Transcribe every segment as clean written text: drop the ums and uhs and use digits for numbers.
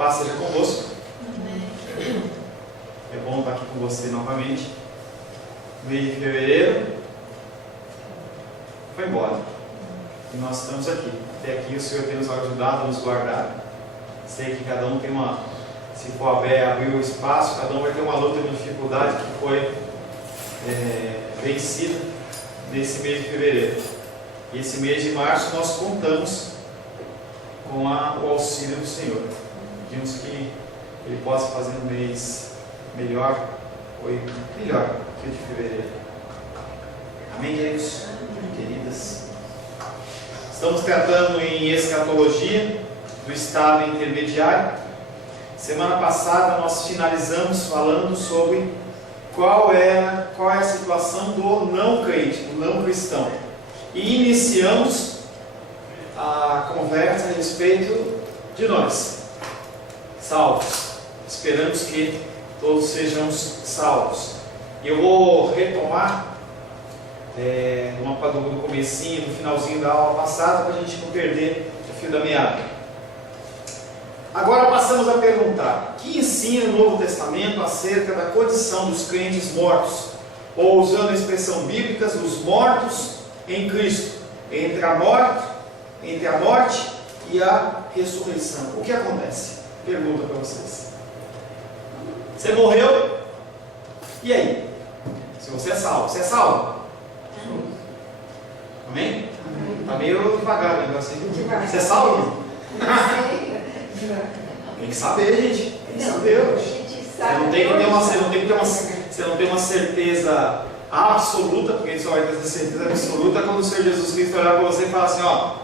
Paz seja convosco. É bom estar aqui com você novamente. Mês de fevereiro foi embora e nós estamos aqui. Até aqui o Senhor tem nos ajudado, nos guardado. Sei que cada um tem se for abrir o espaço, cada um vai ter uma luta, uma dificuldade que foi vencida nesse mês de fevereiro. E esse mês de março nós contamos com o auxílio do Senhor. Pedimos que Ele possa fazer um mês melhor que o de fevereiro. Amém, queridos? Queridas? Estamos tratando em escatologia do estado intermediário. Semana passada nós finalizamos falando sobre qual é a situação do não crente, do não cristão. E iniciamos a conversa a respeito de nós, salvos. Esperamos que todos sejamos salvos. E eu vou retomar no comecinho, no finalzinho da aula passada, para a gente não perder o fio da meada. Agora passamos a perguntar: que ensina o Novo Testamento acerca da condição dos crentes mortos? Ou, usando a expressão bíblica, os mortos em Cristo, entre a morte e a ressurreição. O que acontece? Pergunta para vocês. Você morreu, e aí? Se você é salvo, Amém? Está meio devagar o negócio aí. Você é salvo? Tem que saber, gente. Tem que saber. Você não tem uma certeza absoluta, porque a gente só vai ter certeza absoluta quando o Senhor Jesus Cristo olhar para você e falar assim: ó,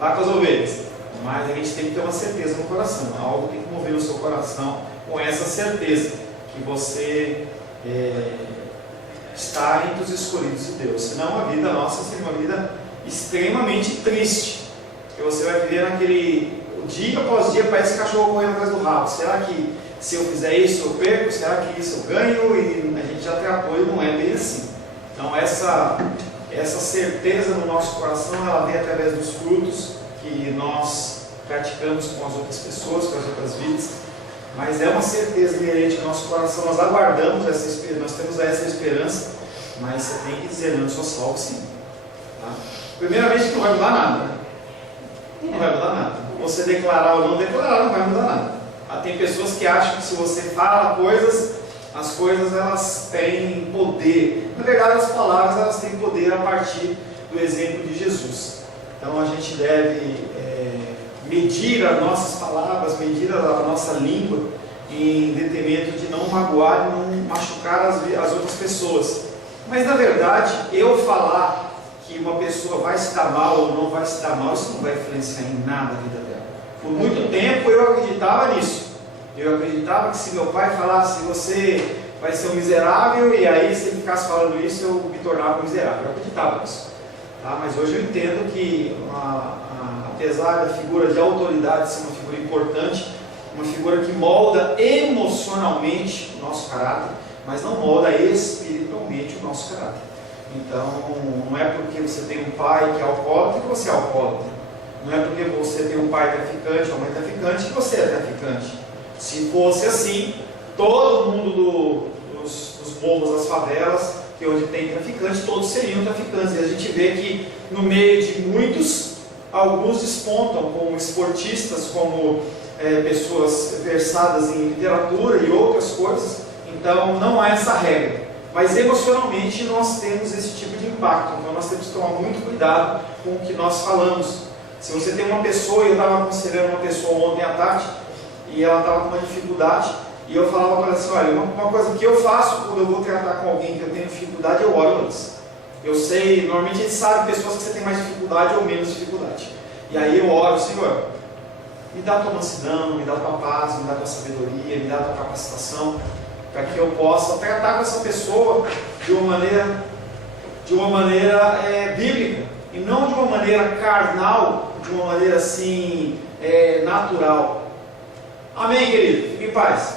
lá com as ovelhas. Mas a gente tem que ter uma certeza no coração. Algo tem que mover o seu coração com essa certeza que você está entre os escolhidos de Deus. Senão a vida nossa seria uma vida extremamente triste, que você vai viver naquele dia após dia, parece cachorro correndo atrás do rabo. Será que se eu fizer isso eu perco? Será que isso eu ganho? E a gente já tratou e não é bem assim. Então essa certeza no nosso coração, ela vem através dos frutos que nós praticamos com as outras pessoas, com as outras vidas. Mas é uma certeza inerente ao nosso coração. Nós aguardamos essa esperança, nós temos essa esperança, mas você tem que dizer: não, eu sou salvo sim. Tá? Primeiramente, não vai mudar nada, né? Não vai mudar nada. Você declarar ou não declarar, não vai mudar nada. Tem pessoas que acham que se você fala coisas, as coisas elas têm poder. Na verdade, as palavras elas têm poder a partir do exemplo de Jesus. Então a gente deve medir as nossas palavras, medir a nossa língua em detrimento de não magoar e não machucar as outras pessoas. Mas na verdade, eu falar que uma pessoa vai se dar mal ou não vai se dar mal, isso não vai influenciar em nada a vida dela. Por muito tempo eu acreditava nisso. Eu acreditava que se meu pai falasse: você vai ser um miserável, e aí se ele ficasse falando isso, eu me tornava um miserável. Eu acreditava nisso. Tá? Mas hoje eu entendo que apesar da figura de autoridade ser uma figura importante, uma figura que molda emocionalmente o nosso caráter, mas não molda espiritualmente o nosso caráter. Então, não é porque você tem um pai que é alcoólatra que você é alcoólatra. Não é porque você tem um pai traficante ou uma mãe traficante que você é traficante. Se fosse assim, todo mundo dos morros, das favelas, que onde tem traficantes, todos seriam traficantes. E a gente vê que no meio de muitos, alguns despontam como esportistas, como pessoas versadas em literatura e outras coisas. Então não há essa regra. Mas emocionalmente nós temos esse tipo de impacto. Então nós temos que tomar muito cuidado com o que nós falamos. Se você tem uma pessoa, eu estava aconselhando uma pessoa ontem à tarde, e ela estava com uma dificuldade, e eu falava para ela assim: olha, uma coisa que eu faço quando eu vou tratar com alguém que eu tenho dificuldade, eu oro antes. Eu sei, normalmente a gente sabe pessoas que você tem mais dificuldade ou menos dificuldade. E aí eu oro: Senhor, me dá a tua mansidão, me dá a tua paz, me dá a tua sabedoria, me dá a tua capacitação, para que eu possa tratar com essa pessoa de uma maneira bíblica, e não de uma maneira carnal, de uma maneira assim, natural. Amém, querido? Fique em paz.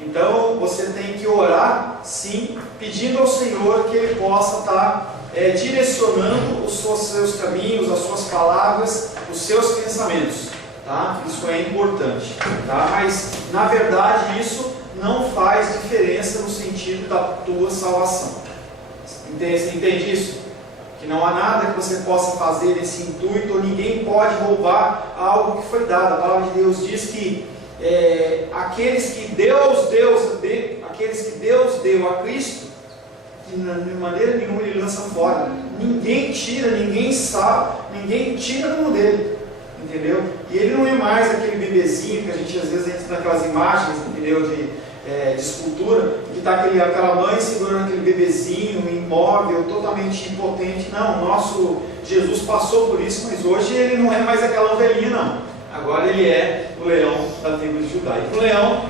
Então você tem que orar, sim, pedindo ao Senhor que Ele possa estar direcionando os seus caminhos, as suas palavras, os seus pensamentos. tá? Isso é importante, tá? Mas na verdade isso não faz diferença no sentido da tua salvação. Você entende isso? Que não há nada que você possa fazer nesse intuito, ou ninguém pode roubar algo que foi dado. A palavra de Deus diz que aqueles que Deus deu a Cristo, de maneira nenhuma ele lança fora. Ninguém tira, ninguém sabe, ninguém tira da mão dele, entendeu? E ele não é mais aquele bebezinho que a gente às vezes entra naquelas imagens, entendeu? De escultura, que está aquela mãe segurando aquele bebezinho imóvel, totalmente impotente. Não, o nosso Jesus passou por isso, mas hoje ele não é mais aquela ovelhinha, não. Agora ele é o leão da tribo de Judá. E com o leão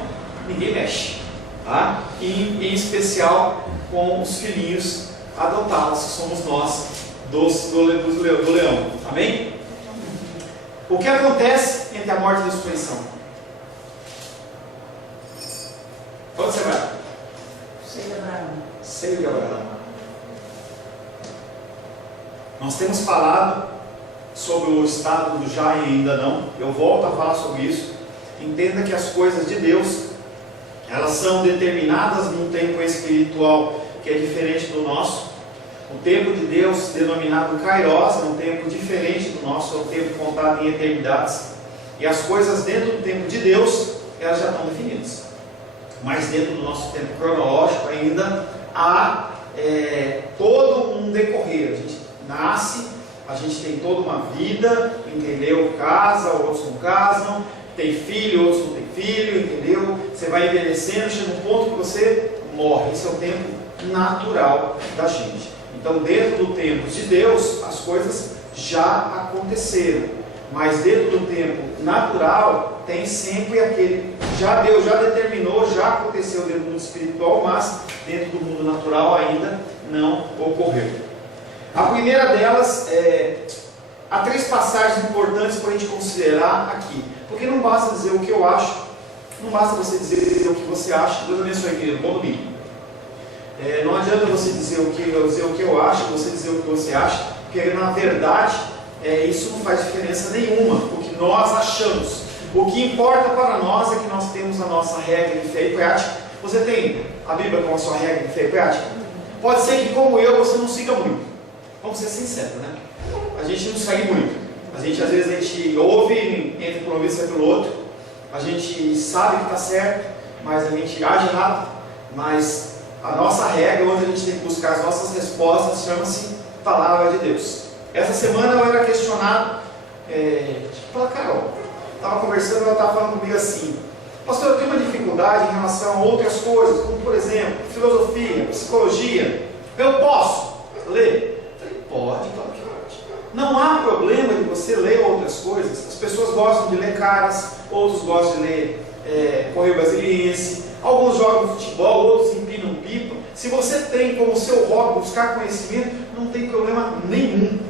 ninguém mexe, tá? E em especial com os filhinhos adotados, que somos nós do leão. Amém? O que acontece entre a morte e a ressurreição? Onde você vai? Seio de Abraão. Seio de Abraão. Nós temos falado sobre o estado do já e ainda não. Eu volto a falar sobre isso. Entenda que as coisas de Deus, elas são determinadas num tempo espiritual que é diferente do nosso. O tempo de Deus, denominado Kairos, é um tempo diferente do nosso, é um tempo contado em eternidades. E as coisas dentro do tempo de Deus, elas já estão definidas. Mas dentro do nosso tempo cronológico ainda há todo um decorrer. A gente nasce, a gente tem toda uma vida, entendeu? Casa, outros não casam, tem filho, outros não têm filho, entendeu? Você vai envelhecendo, chega um ponto que você morre. Esse é o tempo natural da gente. Então, dentro do tempo de Deus, as coisas já aconteceram. Mas dentro do tempo natural, tem sempre aquele, Deus já determinou, já aconteceu dentro do mundo espiritual, mas dentro do mundo natural ainda não ocorreu. A primeira delas, há 3 passagens importantes para a gente considerar aqui. Porque não basta dizer o que eu acho, não basta você dizer o que você acha. Deus abençoe, querido, bom domingo. Não adianta você dizer o que eu acho, você dizer o que você acha, porque na verdade isso não faz diferença nenhuma, o que nós achamos. O que importa para nós é que nós temos a nossa regra de fé e prática. Você tem a Bíblia com a sua regra de fé e prática? Pode ser que, como eu, você não siga muito. Vamos ser sinceros, né? A gente não segue muito. Às vezes a gente ouve, entra por um ouvido e sai pelo outro. A gente sabe que está certo, mas a gente age rápido. Mas a nossa regra, onde a gente tem que buscar as nossas respostas, chama-se Palavra de Deus. Essa semana eu era questionado pela Carol. Estava conversando, ela estava falando comigo assim: pastor, eu tenho uma dificuldade em relação a outras coisas, como por exemplo, filosofia, psicologia. Eu posso ler? Eu falei, pode, claro que pode. Não há problema de você ler outras coisas. As pessoas gostam de ler Caras, outros gostam de ler Correio Brasiliense, alguns jogam futebol, outros empinam pipa. Se você tem como seu hobby buscar conhecimento, não tem problema nenhum.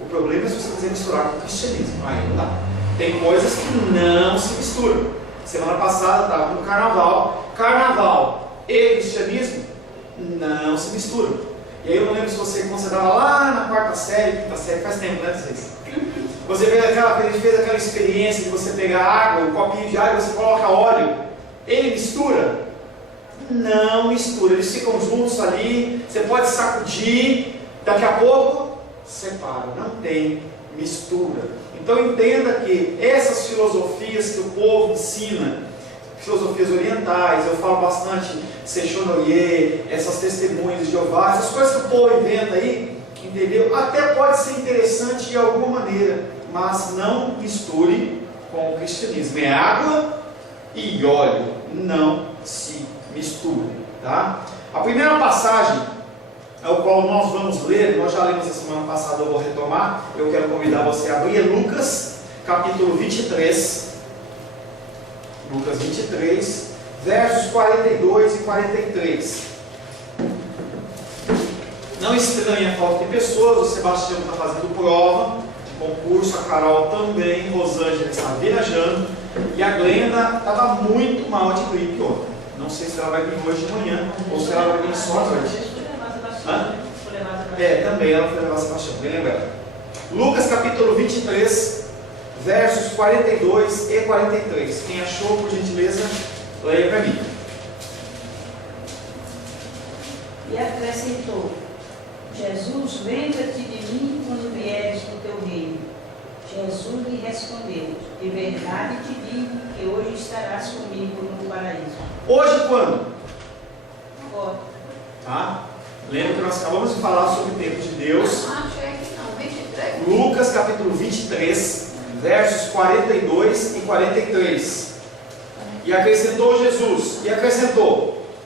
O problema é se você quiser misturar com o cristianismo. Aí não dá. Tem coisas que não se misturam. Semana passada estava no carnaval. Carnaval e cristianismo não se misturam. E aí eu não lembro se você, quando você estava lá na 4ª série, 5ª série, faz tempo, né? Você fez aquela experiência de você pegar água, um copinho de água, você coloca óleo. Ele mistura? Não mistura. Eles ficam juntos ali. Você pode sacudir. Daqui a pouco, separa. Não tem mistura. Então entenda que essas filosofias que o povo ensina, filosofias orientais, eu falo bastante Sechonoye, essas testemunhas de Jeová, essas coisas que o povo inventa aí, entendeu? Até pode ser interessante de alguma maneira, mas não misture com o cristianismo. É água e óleo, não se misture, tá? A primeira passagem ao qual nós vamos ler, nós já lemos a semana passada, eu vou retomar, eu quero convidar você a abrir, é Lucas, capítulo 23, Lucas 23, versos 42 e 43. Não estranhe a falta de pessoas, o Sebastião está fazendo prova de concurso, a Carol também, Rosângela está viajando, e a Glenda estava muito mal de gripe ontem. Não sei se ela vai vir hoje de manhã, ou se ela vai vir só à noite. Também ela foi levar Sebastião, bem lembrado. Lucas capítulo 23, versos 42 e 43. Quem achou, por gentileza, leia para mim. E acrescentou: Jesus, lembra-te de mim quando vieres no teu reino. Jesus lhe respondeu: de verdade te digo que hoje estarás comigo no paraíso. Hoje quando? Agora. Tá? Lembra que nós acabamos de falar sobre o tempo de Deus. Achei que não, 23. Lucas capítulo 23, versos 42 e 43. E acrescentou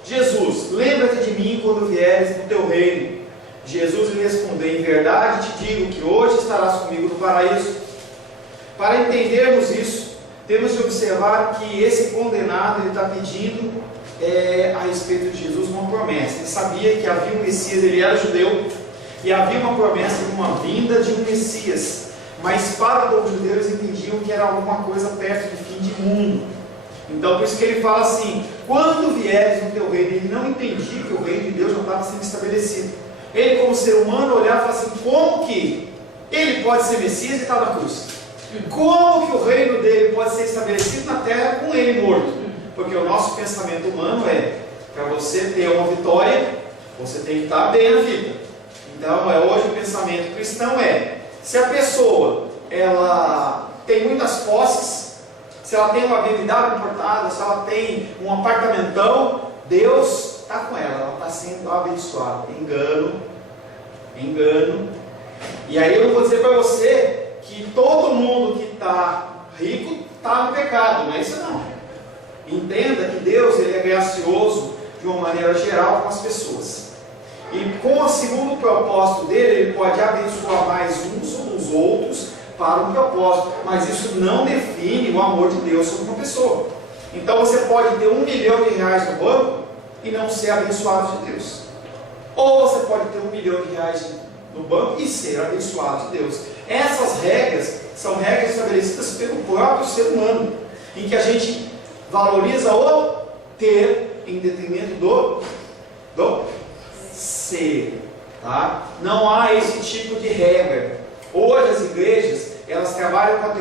Jesus, lembra-te de mim quando vieres no teu reino. Jesus lhe respondeu: em verdade te digo que hoje estarás comigo no paraíso. Para entendermos isso, temos de observar que esse condenado ele está pedindo a respeito de Jesus uma promessa. Ele sabia que havia um Messias, ele era judeu, e havia uma promessa de uma vinda de um Messias, mas para o povo judeu eles entendiam que era alguma coisa perto do fim de mundo. Então por isso que ele fala assim: quando vieres no teu reino. Ele não entendia que o reino de Deus não estava sendo estabelecido. Ele, como ser humano, olhava e falava assim: como que ele pode ser Messias e estar na cruz? Como que o reino dele pode ser estabelecido na terra com ele morto? Porque o nosso pensamento humano é: para você ter uma vitória, você tem que estar bem na vida. Então hoje o pensamento cristão é: se a pessoa ela tem muitas posses, se ela tem uma habilidade comportada, se ela tem um apartamentão, Deus está com ela está sendo abençoada. Engano. E aí eu vou dizer para você que todo mundo que está rico está no pecado, não é isso não. Entenda que Deus ele é gracioso de uma maneira geral com as pessoas. E com o segundo propósito dele, ele pode abençoar mais uns ou os outros para um propósito, mas isso não define o amor de Deus sobre uma pessoa. Então você pode ter R$1 milhão no banco e não ser abençoado de Deus, ou você pode ter R$1 milhão no banco e ser abençoado de Deus. Essas regras são regras estabelecidas pelo próprio ser humano, em que a gente valoriza o ter em detrimento do ser, tá? Não há esse tipo de regra. Hoje as igrejas elas trabalham com a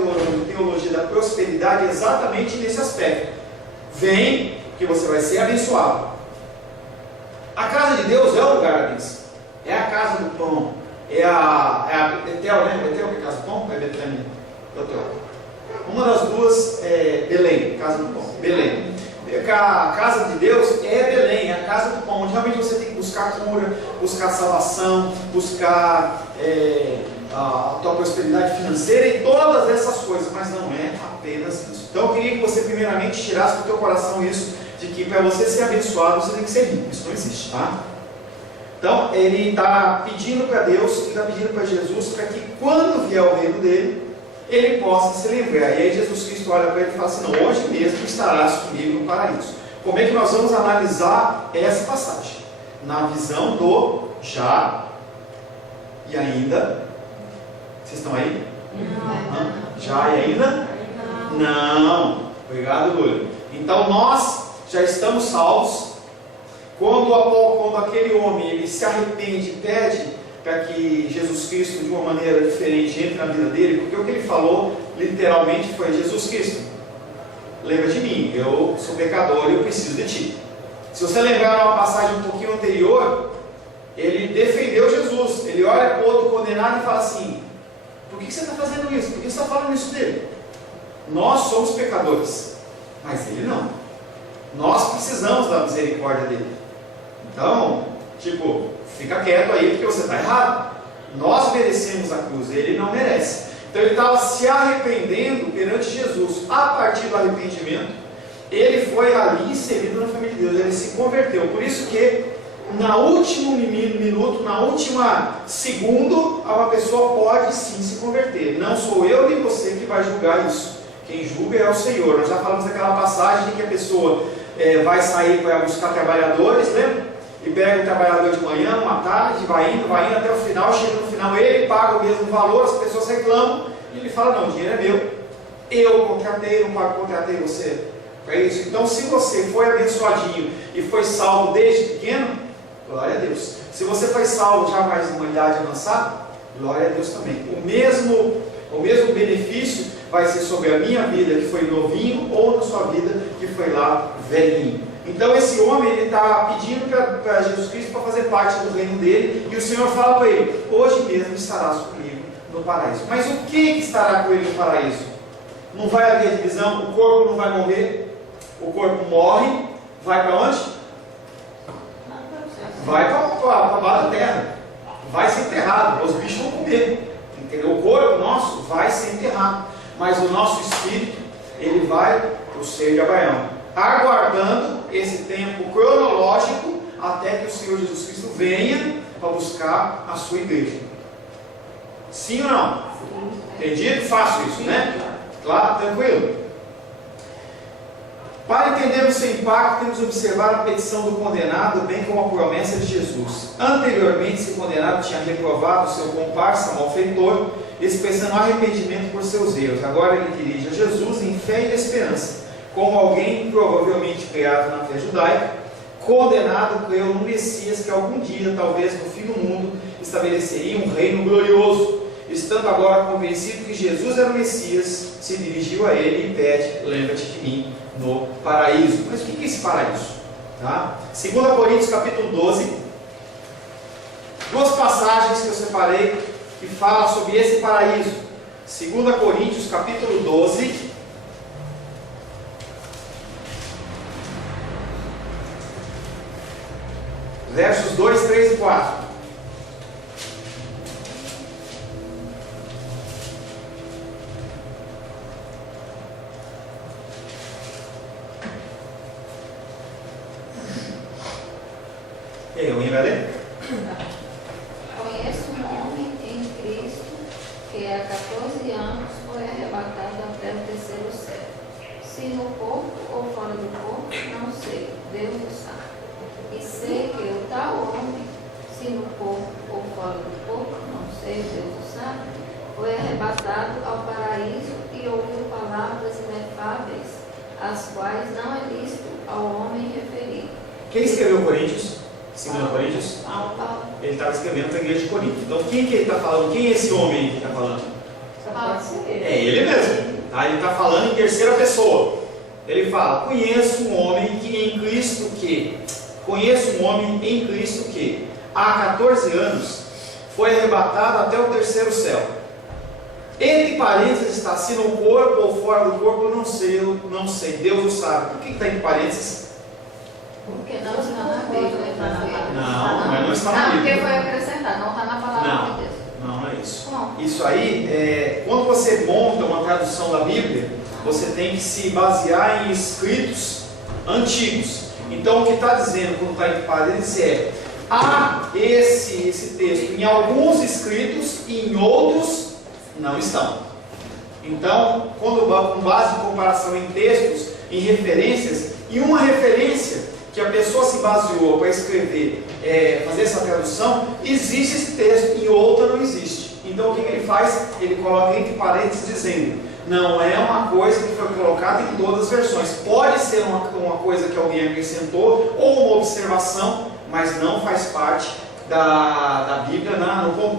teologia da prosperidade exatamente nesse aspecto. Vem que você vai ser abençoado. A casa de Deus é o lugar da bênção, é a casa do pão, é a Betel, né? Betel que é a casa do pão? É Betânia? Betel. Uma das duas é Belém, casa do pão, Belém. A casa de Deus é Belém, é a casa do pão, onde realmente você tem que buscar cura, buscar salvação, buscar a tua prosperidade financeira e todas essas coisas, mas não é apenas isso. Então eu queria que você primeiramente tirasse do teu coração isso, de que para você ser abençoado você tem que ser rico. Isso não existe, tá? Então ele está pedindo para Deus, ele está pedindo para Jesus, para que quando vier o reino dele, ele possa se lembrar. E aí Jesus Cristo olha para ele e fala assim: não, hoje mesmo estarás comigo no paraíso. Como é que nós vamos analisar essa passagem? Na visão do já e ainda. Vocês estão aí? Não. Já e ainda? Não. Obrigado, Lúlio. Então nós já estamos salvos. Quando aquele homem ele se arrepende e pede para que Jesus Cristo de uma maneira diferente entre na vida dele, porque o que ele falou literalmente foi: Jesus Cristo, lembra de mim, eu sou pecador e eu preciso de ti. Se você lembrar uma passagem um pouquinho anterior, ele defendeu Jesus. Ele olha para o outro condenado e fala assim: por que você está fazendo isso? Por que você está falando isso dele? Nós somos pecadores, mas ele não. Nós precisamos da misericórdia dele. Então, fica quieto aí porque você está errado. Nós merecemos a cruz, ele não merece. Então ele estava se arrependendo perante Jesus. A partir do arrependimento, ele foi ali inserido na família de Deus, ele se converteu. Por isso que na último minuto, na última segundo, uma pessoa pode sim se converter. Não sou eu nem você que vai julgar isso. Quem julga é o Senhor. Nós já falamos daquela passagem de que a pessoa vai sair para buscar trabalhadores, lembra? E pega o trabalhador de manhã, uma tarde, vai indo até o final, chega no final, ele paga o mesmo valor, as pessoas reclamam, e ele fala: não, o dinheiro é meu, eu contratei, não contratei você para isso. Então, se você foi abençoadinho e foi salvo desde pequeno, glória a Deus. Se você foi salvo já mais numa idade avançada, glória a Deus também. O mesmo benefício vai ser sobre a minha vida, que foi novinho, ou na sua vida, que foi lá velhinho. Então esse homem, ele está pedindo para Jesus Cristo para fazer parte do reino dele, e o Senhor fala para ele: hoje mesmo estarás comigo no paraíso. Mas o que estará com ele no paraíso? Não vai haver divisão, o corpo não vai morrer, o corpo morre, vai para onde? Vai para a base da terra, vai ser enterrado, os bichos vão comer, entendeu? O corpo nosso vai ser enterrado, mas o nosso espírito, ele vai para o seio de Abraão, aguardando esse tempo cronológico até que o Senhor Jesus Cristo venha para buscar a sua igreja. Sim ou não? Entendido? Fácil isso, né? Claro, tranquilo? Para entendermos seu impacto, temos que observar a petição do condenado, bem como a promessa de Jesus. Anteriormente, esse condenado tinha reprovado seu comparsa malfeitor, expressando arrependimento por seus erros. Agora ele dirige a Jesus em fé e esperança. Como alguém provavelmente criado na fé judaica, condenado creu no Messias, que algum dia, talvez no fim do mundo, estabeleceria um reino glorioso. Estando agora convencido que Jesus era o Messias, se dirigiu a ele e pede: lembra-te de mim no paraíso. Mas o que é esse paraíso? Tá? 2 Coríntios capítulo 12, duas passagens que eu separei que falam sobre esse paraíso. 2 Coríntios capítulo 12, versos 2, 3 e 4. E aí, alguém vai ler? Conheço um homem em Cristo que há 14 anos foi arrebatado até o terceiro céu. Se no corpo ou fora do corpo, não sei, Deus o sabe. E sei que o tal homem, se no corpo ou fora do corpo, não sei, Deus o sabe, foi arrebatado ao paraíso e ouviu palavras inefáveis, as quais não é lícito ao homem referir. Quem escreveu Coríntios? 2 Coríntios? Paulo. Ele estava escrevendo para a igreja de Corinto. Então quem que ele está falando? Quem é esse homem que está falando? Só pode ser ele. É ele mesmo. Tá? Ele está falando em terceira pessoa. Ele fala: conheço um homem em Cristo que há 14 anos foi arrebatado até o terceiro céu. Entre parênteses está: se no corpo ou fora do corpo, eu não sei, Deus o sabe. Por que está entre parênteses? Porque não está na Bíblia. Não, mas não está na Não, porque Bíblia. foi acrescentado, não está na palavra de Deus. Não é isso. Bom. Isso aí, quando você monta uma tradução da Bíblia, você tem que se basear em escritos antigos. Então o que está dizendo quando está entre parênteses é: há esse texto em alguns escritos e em outros não estão. Então, com base em comparação em textos, em referências, e uma referência que a pessoa se baseou para escrever, fazer essa tradução, existe esse texto e outra não existe. Então o que ele faz? Ele coloca entre parênteses dizendo: não é uma coisa que foi colocada em todas as versões. Pode ser uma coisa que alguém acrescentou ou uma observação, mas não faz parte da Bíblia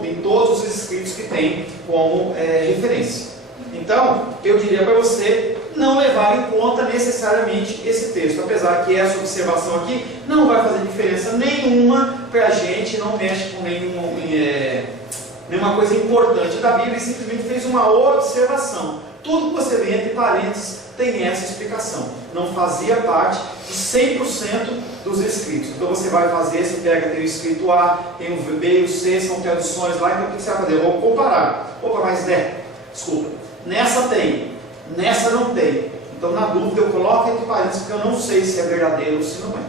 em todos os escritos que tem como referência. Então, eu diria para você não levar em conta necessariamente esse texto, apesar que essa observação aqui não vai fazer diferença nenhuma para a gente, não mexe com nenhuma coisa importante da Bíblia, e simplesmente fez uma observação. Tudo que você vê entre parênteses tem essa explicação. Não fazia parte de 100% dos escritos. Então você vai fazer, você pega, tem o escrito A, tem o B e o C, são traduções lá, então o que você vai fazer? Vamos comparar. Opa, mas desculpa. Nessa tem, nessa não tem. Então, na dúvida, eu coloco entre parênteses, porque eu não sei se é verdadeiro ou se não é.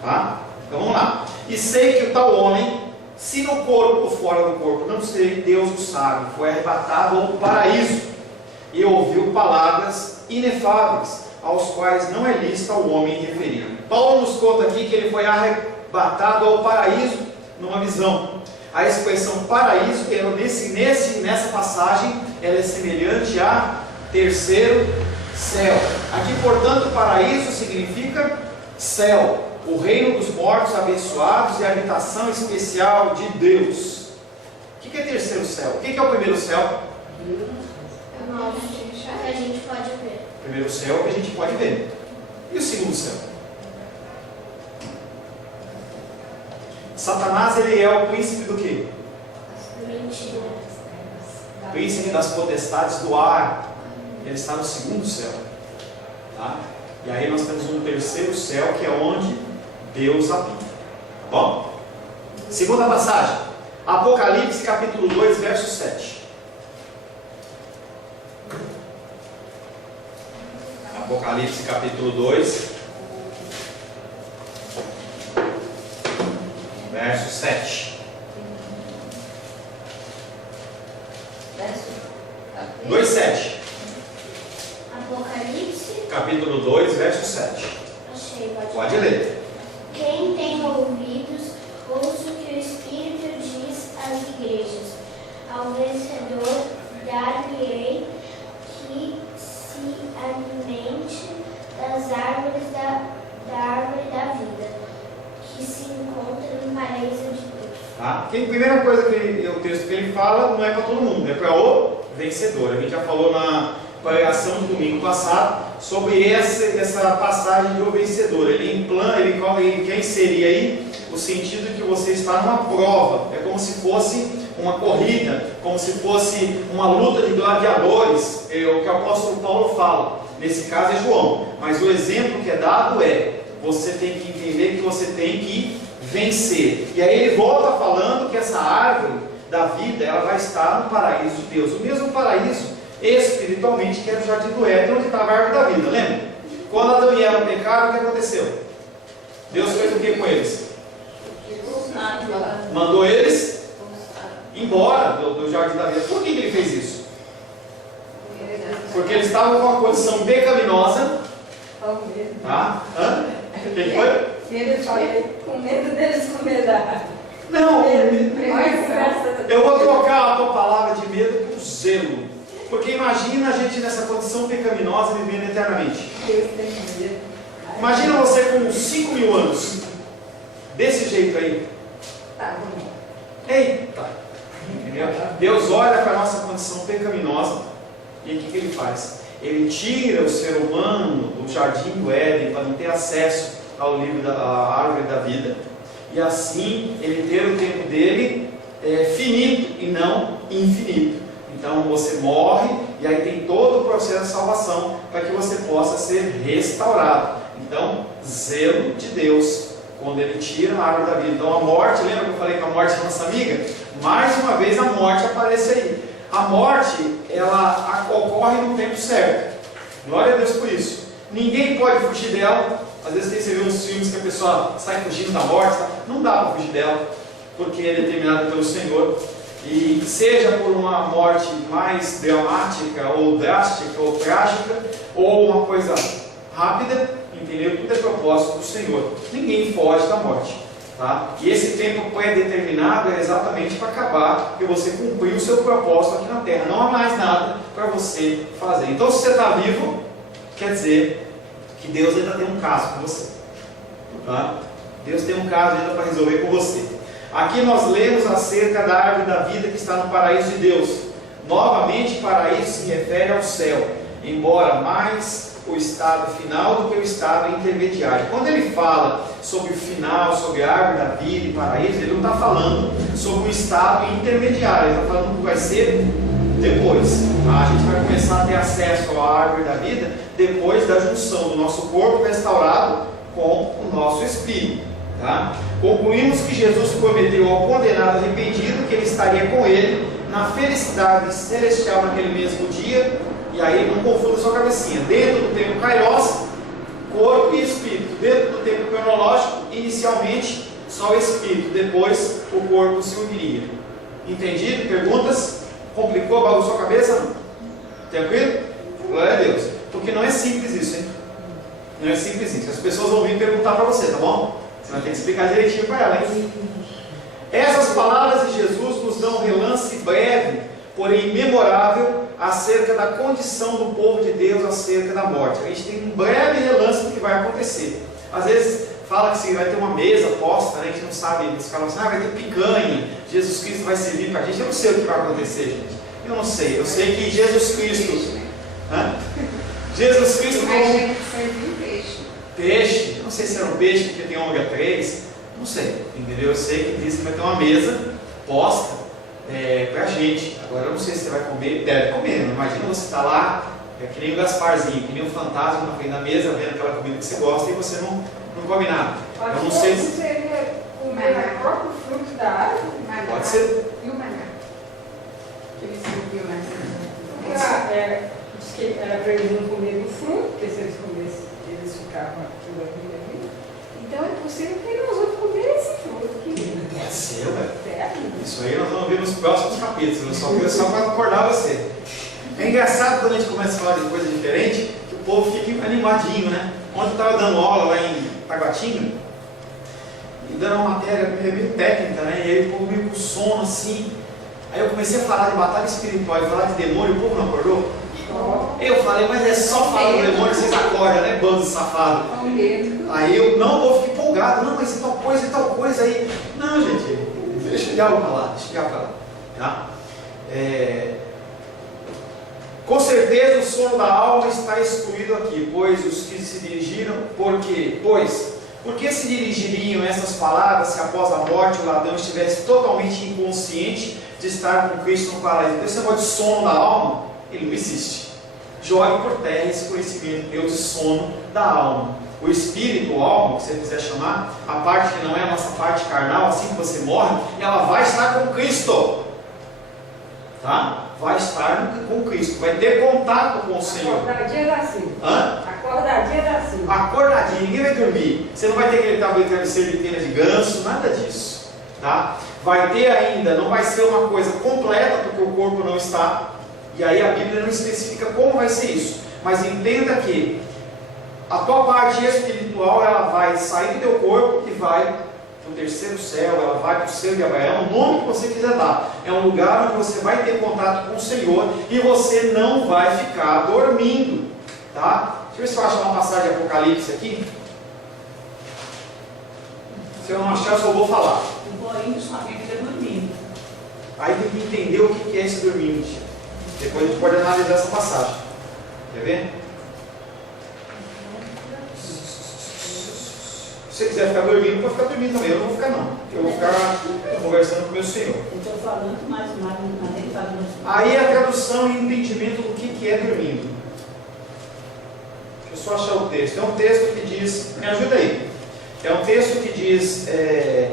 Tá? Então, vamos lá. E sei que o tal homem, se no corpo ou fora do corpo, não sei, Deus o sabe, foi arrebatado ao paraíso e ouviu palavras inefáveis, aos quais não é lícito ao homem referir. Paulo nos conta aqui que ele foi arrebatado ao paraíso numa visão. A expressão paraíso, nessa passagem, ela é semelhante a terceiro céu. Aqui, portanto, paraíso significa céu, o reino dos mortos abençoados e a habitação especial de Deus. O que é terceiro céu? O que é o primeiro céu? Eu não enxerga. Que a gente pode ver. O primeiro céu é o que a gente pode ver. E o segundo céu? Satanás, ele é o príncipe do quê? Mentira. Príncipe das potestades do ar. Ele está no segundo céu. Tá? E aí nós temos um terceiro céu, que é onde Deus habita. Tá bom? Segunda passagem. Apocalipse capítulo 2, verso 7. Apocalipse capítulo 2, verso 7. Verso 2:7. Apocalipse. Capítulo 2, verso 7. Achei, Pode ler. Quem tem ouvidos, ouça o que o Espírito diz às igrejas. Ao vencedor, dar-lhe-ei que se alimente das árvores da árvore da vida, que se encontra no paraíso de Deus. Tá? A primeira coisa que o texto que ele fala não é para todo mundo, é para o vencedor. A gente já falou na pregação do domingo passado sobre essa passagem do vencedor. Ele quer inserir aí o sentido que você está numa prova. É como se fosse uma corrida, como se fosse uma luta de gladiadores. É o que o apóstolo Paulo fala. Nesse caso é João. Mas o exemplo que é dado é: você tem que entender que você tem que vencer. E aí ele volta falando que essa árvore da vida, ela vai estar no paraíso de Deus. O mesmo paraíso espiritualmente que era o jardim do Éden, onde estava a árvore da vida. Lembra? Quando Adão e Eva pecaram, o que aconteceu? Deus fez o que com eles? Mandou eles embora do jardim da vida. Por que ele fez isso? Porque eles estavam com uma condição pecaminosa. Tá? Hã? O que foi? Ele fala com medo deles comer da árvore. Não, Mas eu vou trocar a tua palavra de medo por zelo. Porque imagina a gente nessa condição pecaminosa vivendo eternamente. Deus tem medo. Imagina você com 5 mil anos, desse jeito aí. Tá bom. Eita! Entendeu? Deus olha para a nossa condição pecaminosa e o que ele faz? Ele tira o ser humano do jardim do Éden para não ter acesso ao livro da árvore da vida, e assim ele ter o tempo dele finito e não infinito. Então você morre e aí tem todo o processo de salvação para que você possa ser restaurado. Então, zelo de Deus quando ele tira a árvore da vida. Então a morte, lembra que eu falei que a morte é nossa amiga? Mais uma vez a morte aparece aí. A morte, ela ocorre no tempo certo. Glória a Deus por isso. Ninguém pode fugir dela. Às vezes você vê uns filmes que a pessoa sai fugindo da morte, tá? Não dá para fugir dela, porque é determinado pelo Senhor. E seja por uma morte mais dramática, ou drástica, ou trágica, ou uma coisa rápida, entendeu? Tudo é propósito do Senhor. Ninguém foge da morte, tá? E esse tempo pré-determinado é exatamente para acabar e você cumprir o seu propósito aqui na Terra. Não há mais nada para você fazer. Então, se você está vivo, quer dizer que Deus ainda tem um caso com você, tá? Deus tem um caso ainda para resolver com você. Aqui nós lemos acerca da árvore da vida que está no paraíso de Deus. Novamente, paraíso se refere ao céu, embora mais o estado final do que o estado intermediário. Quando ele fala sobre o final, sobre a árvore da vida e paraíso, ele não está falando sobre o estado intermediário, ele está falando que vai ser depois. Tá? A gente vai começar a ter acesso à árvore da vida depois da junção do nosso corpo restaurado com o nosso espírito. Tá? Concluímos que Jesus prometeu ao condenado arrependido que ele estaria com ele na felicidade celestial naquele mesmo dia. E aí não confunda sua cabecinha. Dentro do tempo Kairos, corpo e espírito. Dentro do tempo cronológico, inicialmente só o espírito, depois o corpo se uniria. Entendido? Perguntas? Complicou? Bagunçou a cabeça? Não? Tranquilo? Glória a Deus. Porque não é simples isso, hein? Não é simples isso. As pessoas vão vir perguntar para você, tá bom? Você vai ter que explicar direitinho para ela, hein? Essas palavras de Jesus nos dão um relance breve, porém memorável, acerca da condição do povo de Deus acerca da morte. A gente tem um breve relance do que vai acontecer. Às vezes fala que vai ter uma mesa posta, né? A gente não sabe, eles falam assim, vai ter picanha, Jesus Cristo vai servir para a gente. Eu não sei o que vai acontecer, gente. Eu não sei. Eu sei que Jesus Cristo... Jesus Cristo Mas falou, tinha que servir peixe. peixe, eu não sei se era um peixe porque tem ômega 3, não sei, entendeu? Eu sei que diz que vai ter uma mesa posta pra gente. Agora eu não sei se você vai comer, deve comer, não imagina você estar lá, que nem o Gasparzinho, que nem um fantasma na frente da mesa, vendo aquela comida que você gosta e você não come nada. Eu não sei se... seria comer o próprio fruto da árvore? Pode ser. E o maná? Que ele serviu lá. Porque diz que era para eles não comerem o fruto, porque se eles comessem, eles ficavam tudo aqui. Então é possível que nós vamos comer esse fruto. Pode ser, velho. Sério? Isso aí nós vamos ver nos próximos capítulos. Eu só quero só para acordar você. É engraçado quando a gente começa a falar de coisa diferente, que o povo fica animadinho, né? Ontem eu estava dando aula lá em Taguatinga, e dando uma matéria meio técnica, né? E aí o povo meio com sono assim. Aí eu comecei a falar de batalha espiritual e falar de demônio, o povo não acordou. Eu falei, mas é só falar do demônio, vocês acordam, né? Bando safado. Aí eu, não, vou ficar empolgado, não, mas e tal coisa aí. Não, gente, deixa o diabo pra lá, tá? Com certeza o sono da alma está excluído aqui, pois os que se dirigiram, por quê? Por que se dirigiriam essas palavras se após a morte o ladrão estivesse totalmente inconsciente de estar com Cristo no paraíso? Então esse negócio de sono da alma, ele não existe. Jogue por terra esse conhecimento de Deus de sono da alma. O espírito, ou alma, que você quiser chamar, a parte que não é a nossa parte carnal, assim que você morre, ela vai estar com Cristo. Tá? Vai estar com Cristo, vai ter contato com o Senhor. Acordadinha da assim. Hã? Acordadinha da assim. Acordadinho, ninguém vai dormir. Você não vai ter aquele travesseiro de pena de ganso, nada disso. Tá? Vai ter ainda, não vai ser uma coisa completa, porque o corpo não está. E aí a Bíblia não especifica como vai ser isso. Mas entenda que a tua parte espiritual, ela vai sair do teu corpo e vai para o terceiro céu, ela vai para o céu de Abraão, o nome que você quiser dar. É um lugar onde você vai ter contato com o Senhor e você não vai ficar dormindo. Tá? Deixa eu ver se eu acho uma passagem de Apocalipse aqui. Se eu não achar, eu só vou falar. O boinho só fica dormindo. Aí tem que entender o que é esse dormindo. Depois a gente pode analisar essa passagem. Quer ver? Se você quiser ficar dormindo, pode ficar dormindo também. Eu não vou ficar não. Eu vou ficar conversando com o meu Senhor. Eu estou falando, mas ele falando. Aí a tradução e entendimento do que é dormindo. Deixa eu só achar o texto. É um texto que diz, me ajuda aí. É um texto que diz,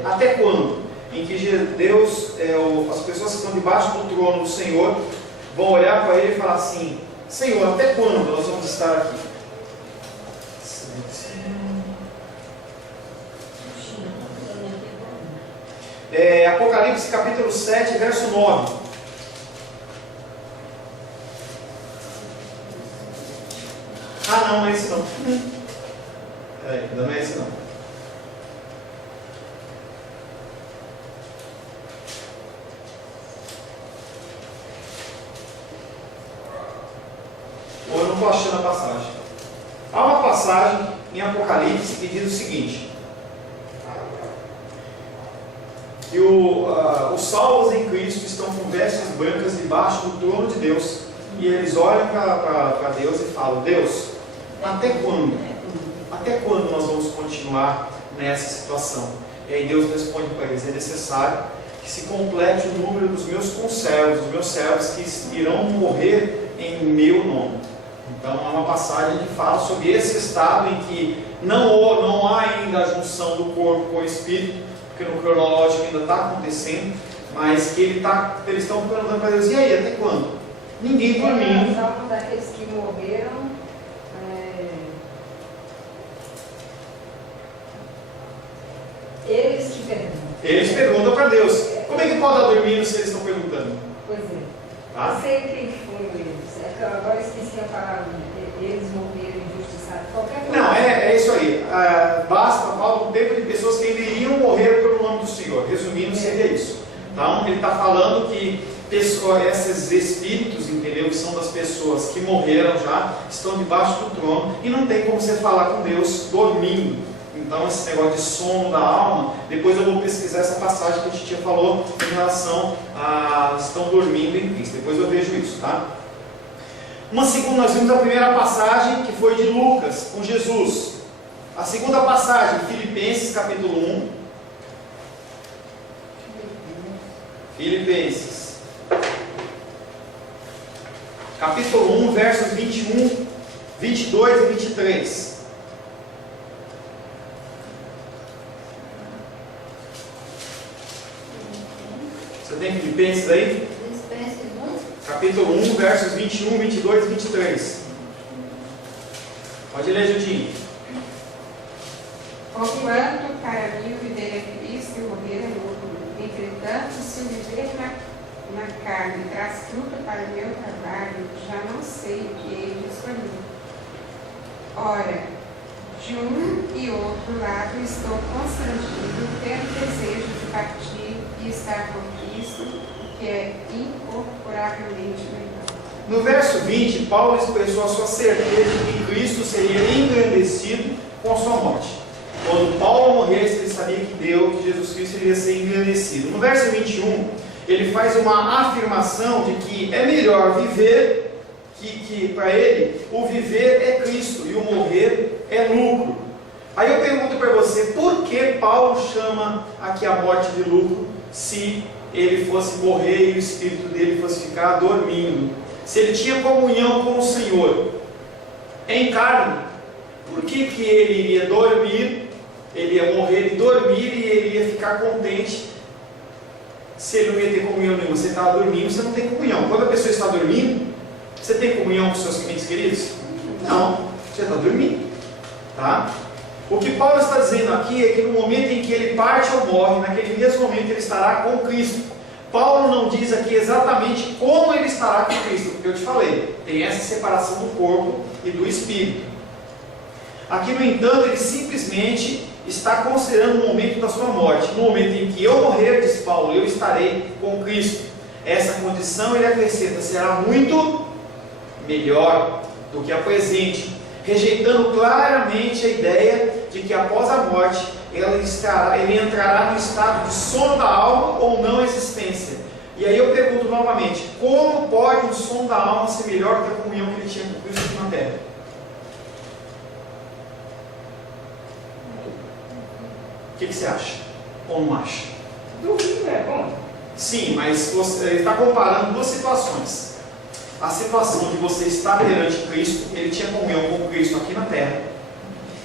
até quando? Em que Deus, as pessoas que estão debaixo do trono do Senhor, vão olhar para ele e falar assim, Senhor, até quando nós vamos estar aqui? Apocalipse capítulo 7, verso 9. Ah, não é esse não. Ainda não é esse não. Ou eu não estou achando a passagem. Há uma passagem em Apocalipse que diz o seguinte: que os salvos em Cristo estão com vestes brancas debaixo do trono de Deus, e eles olham para Deus e falam, Deus, até quando? Até quando nós vamos continuar nessa situação? E aí Deus responde para eles, é necessário que se complete o número dos meus conservos, os meus servos que irão morrer em meu nome. Então é uma passagem que fala sobre esse estado em que não há ainda a junção do corpo com o espírito, porque no cronológico ainda está acontecendo, mas que eles estão perguntando para Deus, e aí, até quando? Ninguém dormindo. As almas daqueles que morreram, eles que perguntam. Eles perguntam para Deus, como é que pode estar dormindo se eles estão perguntando? Pois é. Tá? Eu sei quem foram eles. É que agora eu esqueci a palavra. Eles morreram injustiçados. Qualquer coisa. Não, é isso aí. Basta falar um tempo de pessoas que ainda iriam morrer pelo nome do Senhor. Resumindo, seria isso. Então, ele está falando que esses espíritos, entendeu? Que são das pessoas que morreram já, estão debaixo do trono e não tem como você falar com Deus dormindo. Então, esse negócio de sono da alma, depois eu vou pesquisar essa passagem que a Titia falou em relação a estão dormindo em Cristo. Depois eu vejo isso, tá? Nós vimos a primeira passagem, que foi de Lucas, com Jesus. A segunda passagem, Filipenses, capítulo 1. Filipenses, capítulo 1, versos 21, 22 e 23. Você tem Filipenses aí? Capítulo 1, versos 21, 22 e 23. Pode ler, Judinho. Porquanto para mim o viver é Cristo e o morrer é lucro. Entretanto, se o viver na carne traz fruto para o meu trabalho, já não sei o que hei de escolher. Ora, de um e outro lado estou constrangido, tendo desejo de partir e estar com Cristo, que é incorporavelmente melhor. No verso 20, Paulo expressou a sua certeza de que Cristo seria engrandecido com a sua morte. Quando Paulo morresse, ele sabia que Deus, que Jesus Cristo, iria ser engrandecido. No verso 21, ele faz uma afirmação de que é melhor viver, que para ele, o viver é Cristo e o morrer é lucro. Aí eu pergunto para você, por que Paulo chama aqui a morte de lucro, se ele fosse morrer e o espírito dele fosse ficar dormindo? Se ele tinha comunhão com o Senhor em carne, por que ele iria dormir? Ele ia morrer e dormir e ele ia ficar contente se ele não ia ter comunhão nenhuma. Você estava dormindo, você não tem comunhão. Quando a pessoa está dormindo, você tem comunhão com seus clientes queridos? Não, você está dormindo. Tá? O que Paulo está dizendo aqui é que no momento em que ele parte ou morre, naquele mesmo momento ele estará com Cristo. Paulo não diz aqui exatamente como ele estará com Cristo, porque eu te falei, tem essa separação do corpo e do espírito. Aqui, no entanto, ele simplesmente está considerando o momento da sua morte. No momento em que eu morrer, diz Paulo, eu estarei com Cristo. Essa condição, ele acrescenta, será muito melhor do que a presente, rejeitando claramente a ideia de que após a morte ele entrará no estado de sono da alma ou não existência. E aí eu pergunto novamente, como pode um sono da alma ser melhor do que a comunhão que ele tinha com Cristo aqui na terra? O que você acha? Ou não acha? Dormir é bom. Sim, mas ele está comparando duas situações. A situação de você estar perante Cristo, ele tinha comunhão com Cristo aqui na terra.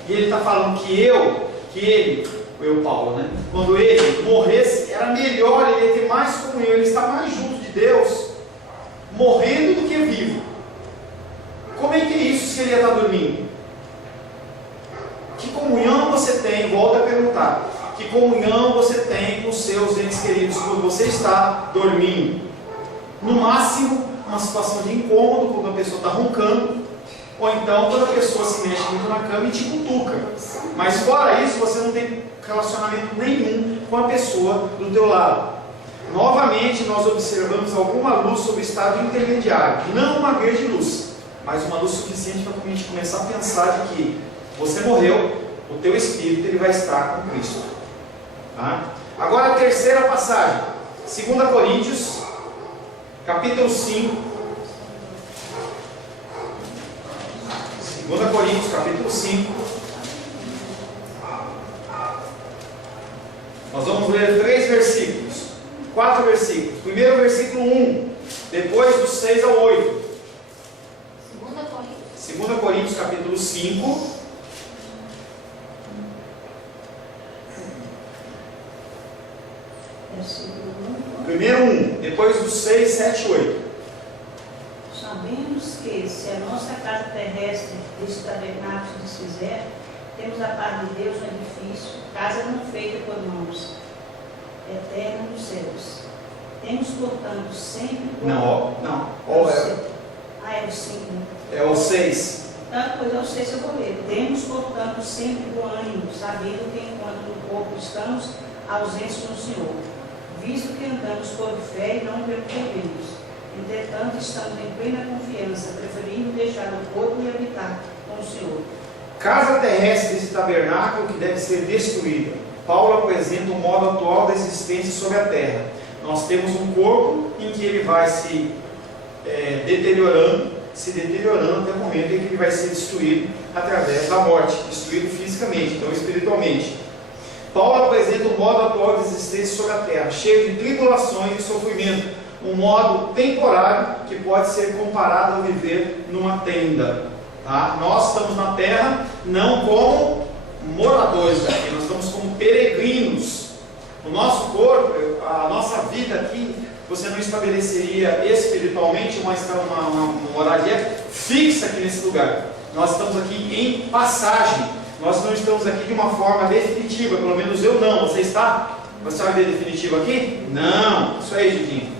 E ele está falando que ele, Paulo, né? Quando ele morresse, era melhor, ele ia ter mais comunhão, ele está mais junto de Deus, morrendo do que vivo. Como é que é isso se ele ia estar dormindo? Que comunhão você tem? Volto a perguntar. Que comunhão você tem com os seus entes queridos quando você está dormindo? No máximo, uma situação de incômodo, quando a pessoa está roncando, ou então quando a pessoa se mexe muito na cama e te cutuca. Mas fora isso, você não tem relacionamento nenhum com a pessoa do teu lado. Novamente, nós observamos alguma luz sobre o estado intermediário. Não uma grande luz, mas uma luz suficiente para a gente começar a pensar de que você morreu, o teu espírito ele vai estar com Cristo. Tá? Agora a terceira passagem, 2 Coríntios, capítulo 5. 2 Coríntios, capítulo 5. Nós vamos ler 4 versículos. Primeiro versículo 1, depois do 6 ao 8. 2 Coríntios, capítulo 5. Primeiro 1, depois do 6, 7 e 8. Sabemos que, se a nossa casa terrestre deste tabernáculo se desfizer, temos a paz de Deus no edifício, casa não feita por mãos, eterna nos céus. Temos, portanto, sempre... Não. É o 5. É o 6. Pois é o 6 eu vou ler. Temos, portanto, sempre bom ânimo, sabendo que enquanto no corpo estamos ausentes no Senhor, visto que andamos por fé e não pelo que vemos. Entretanto, estamos em plena confiança, preferindo deixar o corpo e habitar com o Senhor. Casa terrestre desse tabernáculo que deve ser destruída. Paulo apresenta o modo atual da existência sobre a terra. Nós temos um corpo em que ele vai se deteriorando, se deteriorando até o momento em que ele vai ser destruído através da morte, destruído fisicamente, então espiritualmente. Paulo apresenta o modo atual de existência sobre a terra, cheio de tribulações e sofrimento, um modo temporário que pode ser comparado a viver numa tenda. Tá? Nós estamos na terra não como moradores daqui, nós estamos como peregrinos. O nosso corpo, a nossa vida aqui, você não estabeleceria espiritualmente uma moradia fixa aqui nesse lugar. Nós estamos aqui em passagem, nós não estamos aqui de uma forma definitiva, pelo menos eu não. Você está? Você vai ver definitivo aqui? Não, isso aí, Judinho.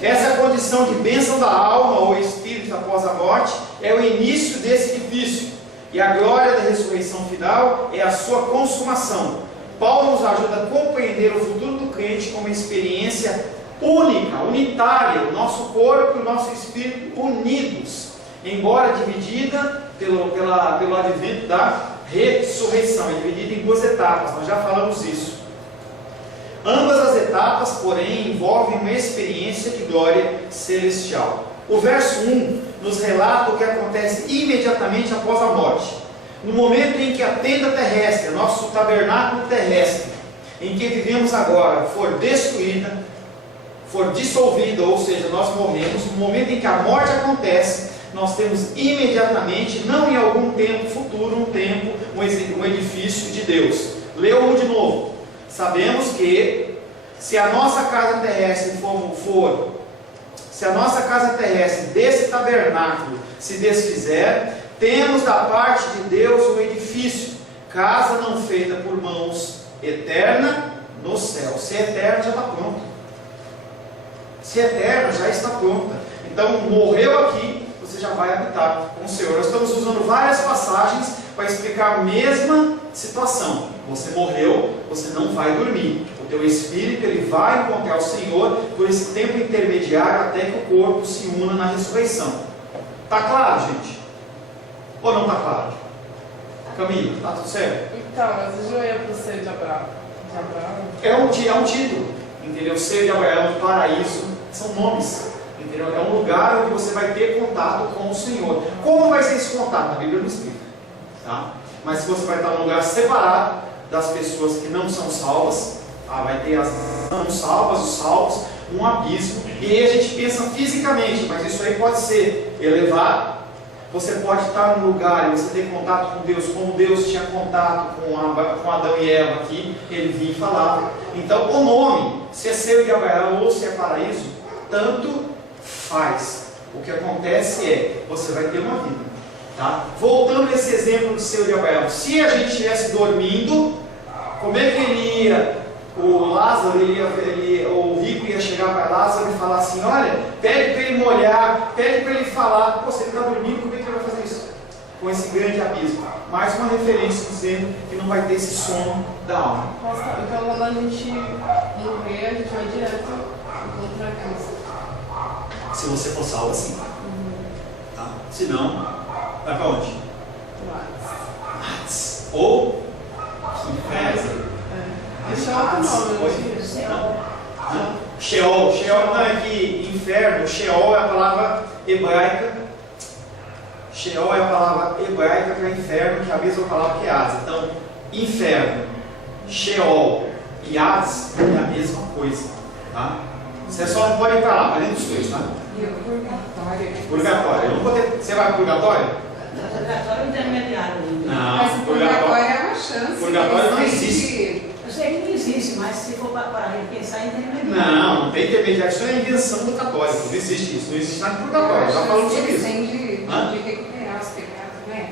Essa condição de bênção da alma ou espírito após a morte é o início desse edifício, e a glória da ressurreição final é a sua consumação. Paulo nos ajuda a compreender o futuro do crente como uma experiência única, unitária, o nosso corpo e o nosso espírito unidos, embora dividida pelo advento da ressurreição, é dividida em 2 etapas, nós já falamos isso. Ambas as etapas, porém, envolvem uma experiência de glória celestial. O verso 1 nos relata o que acontece imediatamente após a morte. No momento em que a tenda terrestre, nosso tabernáculo terrestre, em que vivemos agora, for destruída, for dissolvida, ou seja, nós morremos, no momento em que a morte acontece, nós temos imediatamente, não em algum tempo futuro, um edifício de Deus. Leu-o de novo. Sabemos que se a nossa casa terrestre se a nossa casa terrestre desse tabernáculo se desfizer, temos da parte de Deus um edifício, casa não feita por mãos, eterna no céu. Se é eterna, já está pronta. Se é eterna, já está pronta. Então, morreu aqui, você já vai habitar com o Senhor. Nós estamos usando várias passagens para explicar a mesma situação. Você morreu, você não vai dormir. O teu espírito ele vai encontrar o Senhor por esse tempo intermediário até que o corpo se una na ressurreição. Está claro, gente? Ou não está claro? Camila, está tudo certo? Então, mas eu já ia para o ser de Abraão. É um título, entendeu? Ser de Abraão, paraíso, são nomes. Entendeu? É um lugar onde você vai ter contato com o Senhor. Como vai ser esse contato? A Bíblia não explica. Tá? Mas se você vai estar num lugar separado das pessoas que não são salvas, vai ter as não salvas, os salvos, um abismo. E aí a gente pensa fisicamente, mas isso aí pode ser elevado. Você pode estar num lugar e você ter contato com Deus, como Deus tinha contato com Adão e Eva aqui, ele vinha e falava. Então o nome, se é ser de Abraão ou se é paraíso, tanto faz. O que acontece é, você vai ter uma vida. Tá? Voltando a esse exemplo do ser de Abraão, se a gente estivesse dormindo, como é que ele ia, o Lázaro, o rico ia chegar para Lázaro e falar assim, olha, pede para ele molhar, pede para ele falar, pô, se ele está dormindo, como é que ele vai fazer isso? Com esse grande abismo. Mais uma referência dizendo que não vai ter esse sono da alma. Então quando a gente morrer, a gente vai direto encontrar Cristo. Se você for salvo assim. Tá? Se não, vai para onde? Hades. Ou inferno. Deixa eu outro nome. Sheol. Sheol não é que inferno. Sheol é a palavra hebraica. Sheol é a palavra hebraica para inferno, que é a mesma palavra que Hades. Então, inferno, Sheol e Hades é a mesma coisa. Tá? Você só não pode ir para lá, mas dentro dos dois, tá? E o purgatório. Purgatório. Eu não vou ter... Você vai para o purgatório? Purgatório intermediário. Não. Mas o purgatório é uma chance. Purgatório não existe. Eu sei que não existe, mas se for para repensar, intermediário. Não tem intermediário. Isso é a invenção do católico. Não existe isso. Não existe nada de purgatório. Já falamos sobre isso. De recuperar os pecados, né?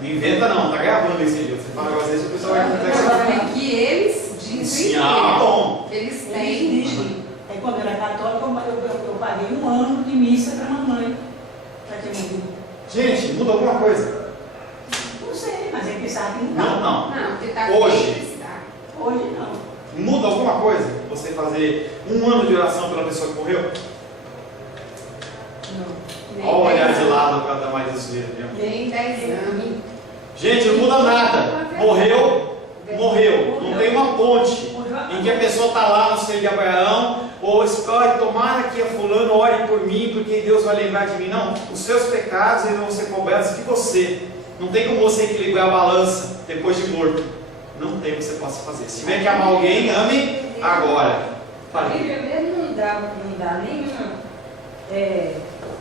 Não inventa não. Tá gravando esse vídeo. Você fala às vezes o pessoal vai complexar. É que eles dizem Sim, bom. Eles Eles têm. dizem. Aí quando eu era católica, eu paguei 1 ano de missa para a mamãe. Para ter morrido. Gente, muda alguma coisa? Não sei, mas eu pensava que não. Não. Não, porque tá Hoje. Hoje não. Muda alguma coisa? Você fazer 1 ano de oração pela pessoa que morreu? Nem Olha o olhar 10 de anos. lado para dar mais desvio. Nem 10 anos. Gente, não muda nada. Morreu. Não tem uma ponte. Morreu em que a pessoa está lá no seio de Abraão, ou olha, tomara que a fulano ore por mim, porque Deus vai lembrar de mim. Não, os seus pecados eles vão ser cobertos de você. Não tem como você equilibrar a balança depois de morto. Não tem o que você possa fazer. Se tiver que amar alguém, ame agora. A Bíblia mesmo não dá nenhuma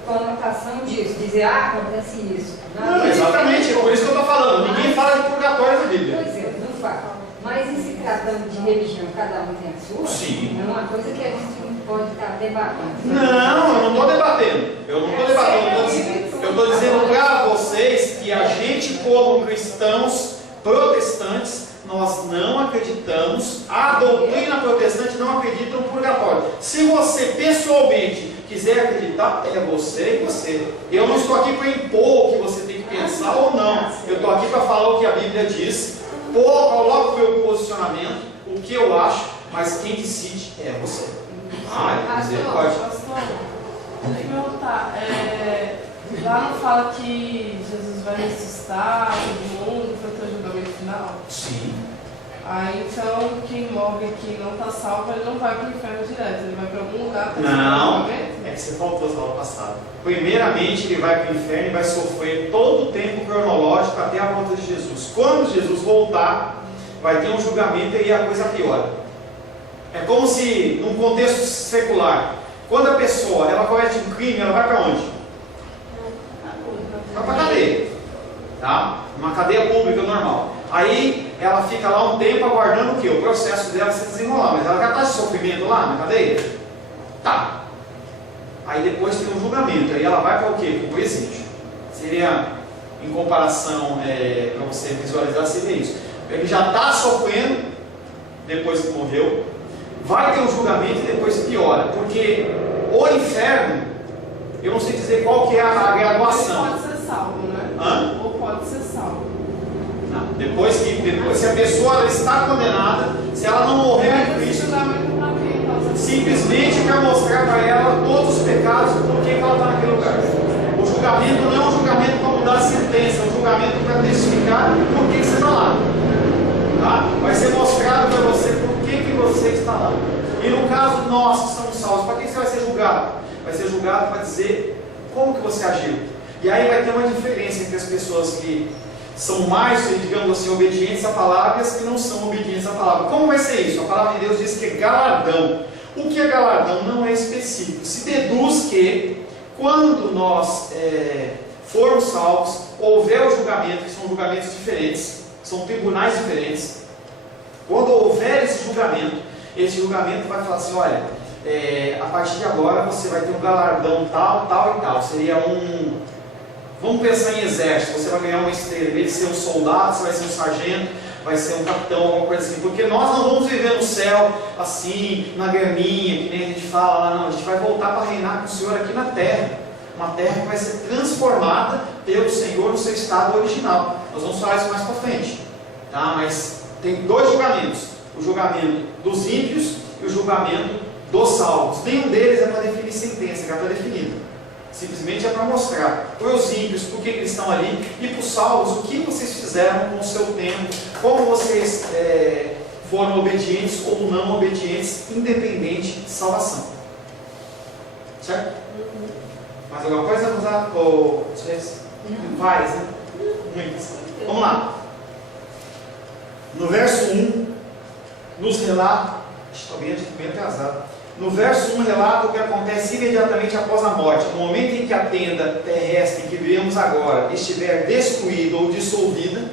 conotação disso, dizer, acontece isso. Não, exatamente, é por isso que eu estou falando. Ninguém fala de purgatório na Bíblia. Pois é, não fala. Mas em se tratando de religião, cada um tem a sua, Sim. é uma coisa que a gente não pode estar debatendo. Não, eu não estou debatendo. Eu estou dizendo para vocês que a gente, como cristãos protestantes, nós não acreditamos, a doutrina protestante não acredita no purgatório. Se você pessoalmente quiser acreditar, é você e você. Eu não estou aqui para impor o que você tem que pensar ou não. Eu estou aqui para falar o que a Bíblia diz, coloco o meu posicionamento, o que eu acho, mas quem decide é você. Misericórdia. Pastor, deixa eu perguntar. Lá não fala que Jesus vai ressuscitar todo mundo para o teu julgamento final? Sim. Aí então quem morre aqui e não está salvo, ele não vai para o inferno direto, ele vai para algum lugar para Não, é que você faltou na aula passada. Primeiramente ele vai para o inferno e vai sofrer todo o tempo cronológico até a volta de Jesus. Quando Jesus voltar, vai ter um julgamento e aí a coisa piora. É como se, num contexto secular, quando a pessoa ela comete um crime, ela vai para onde? Vai para a cadeia, tá? Uma cadeia pública normal. Aí ela fica lá um tempo aguardando o quê? O processo dela se desenrolar. Mas ela já está de sofrimento lá na cadeia? Tá. Aí depois tem um julgamento. Aí ela vai para o quê? Para o presídio. Seria, em comparação, para você visualizar, seria isso. Ele já está sofrendo depois que morreu. Vai ter um julgamento e depois piora. Porque o inferno, eu não sei dizer qual que é a graduação. Pode ser salvo, né? Hã? Ou pode ser salvo. Não. Depois, se a pessoa ela está condenada, se ela não morreu em Cristo, simplesmente para mostrar para ela todos os pecados, por que ela está naquele lugar. O julgamento não é um julgamento para mudar a sentença, é um julgamento para testificar por que você está lá. Tá? Vai ser mostrado para você por que você está lá. E no caso nós que somos salvos, para que você vai ser julgado? Vai ser julgado para dizer como que você agiu. E aí vai ter uma diferença entre as pessoas que são mais, digamos assim, obedientes à palavra e as que não são obedientes à palavra. Como vai ser isso? A palavra de Deus diz que é galardão. O que é galardão não é específico. Se deduz que quando nós formos salvos, houver o julgamento, que são julgamentos diferentes, são tribunais diferentes. Quando houver esse julgamento vai falar assim, olha, a partir de agora você vai ter um galardão tal, tal e tal. Seria vamos pensar em exército, você vai ganhar uma estrela, em vez de ser um soldado, você vai ser um sargento, vai ser um capitão, alguma coisa assim, porque nós não vamos viver no céu, assim, na graminha, que nem a gente fala lá, não, a gente vai voltar para reinar com o Senhor aqui na terra, uma terra que vai ser transformada pelo Senhor no seu estado original. Nós vamos falar isso mais para frente, tá? Mas tem dois julgamentos, o julgamento dos ímpios e o julgamento dos salvos. Nenhum deles é para definir sentença, já está definido. Simplesmente é para mostrar para os ímpios por que eles estão ali e para os salvos o que vocês fizeram com o seu tempo, como vocês foram obedientes ou não obedientes, independente de salvação. Certo? Mais alguma coisa? Vamos lá? Várias, né? Muitas. Vamos lá. No verso 1, nos relata, estou bem atrasado. No verso 1 relata o que acontece imediatamente após a morte. No momento em que a tenda terrestre que vemos agora estiver destruída ou dissolvida,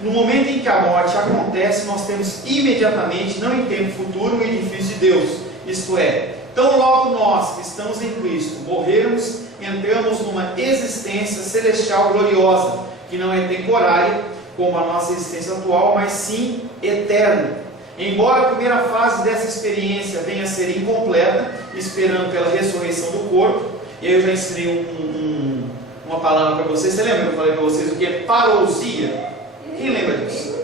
no momento em que a morte acontece, nós temos imediatamente, não em tempo futuro, um edifício de Deus. Isto é, tão logo nós que estamos em Cristo morrermos, entramos numa existência celestial gloriosa, que não é temporária, como a nossa existência atual, mas sim eterna. Embora a primeira fase dessa experiência venha a ser incompleta, esperando pela ressurreição do corpo, e aí eu já ensinei uma palavra para vocês. Você lembra que eu falei para vocês o que é parousia? Quem lembra disso?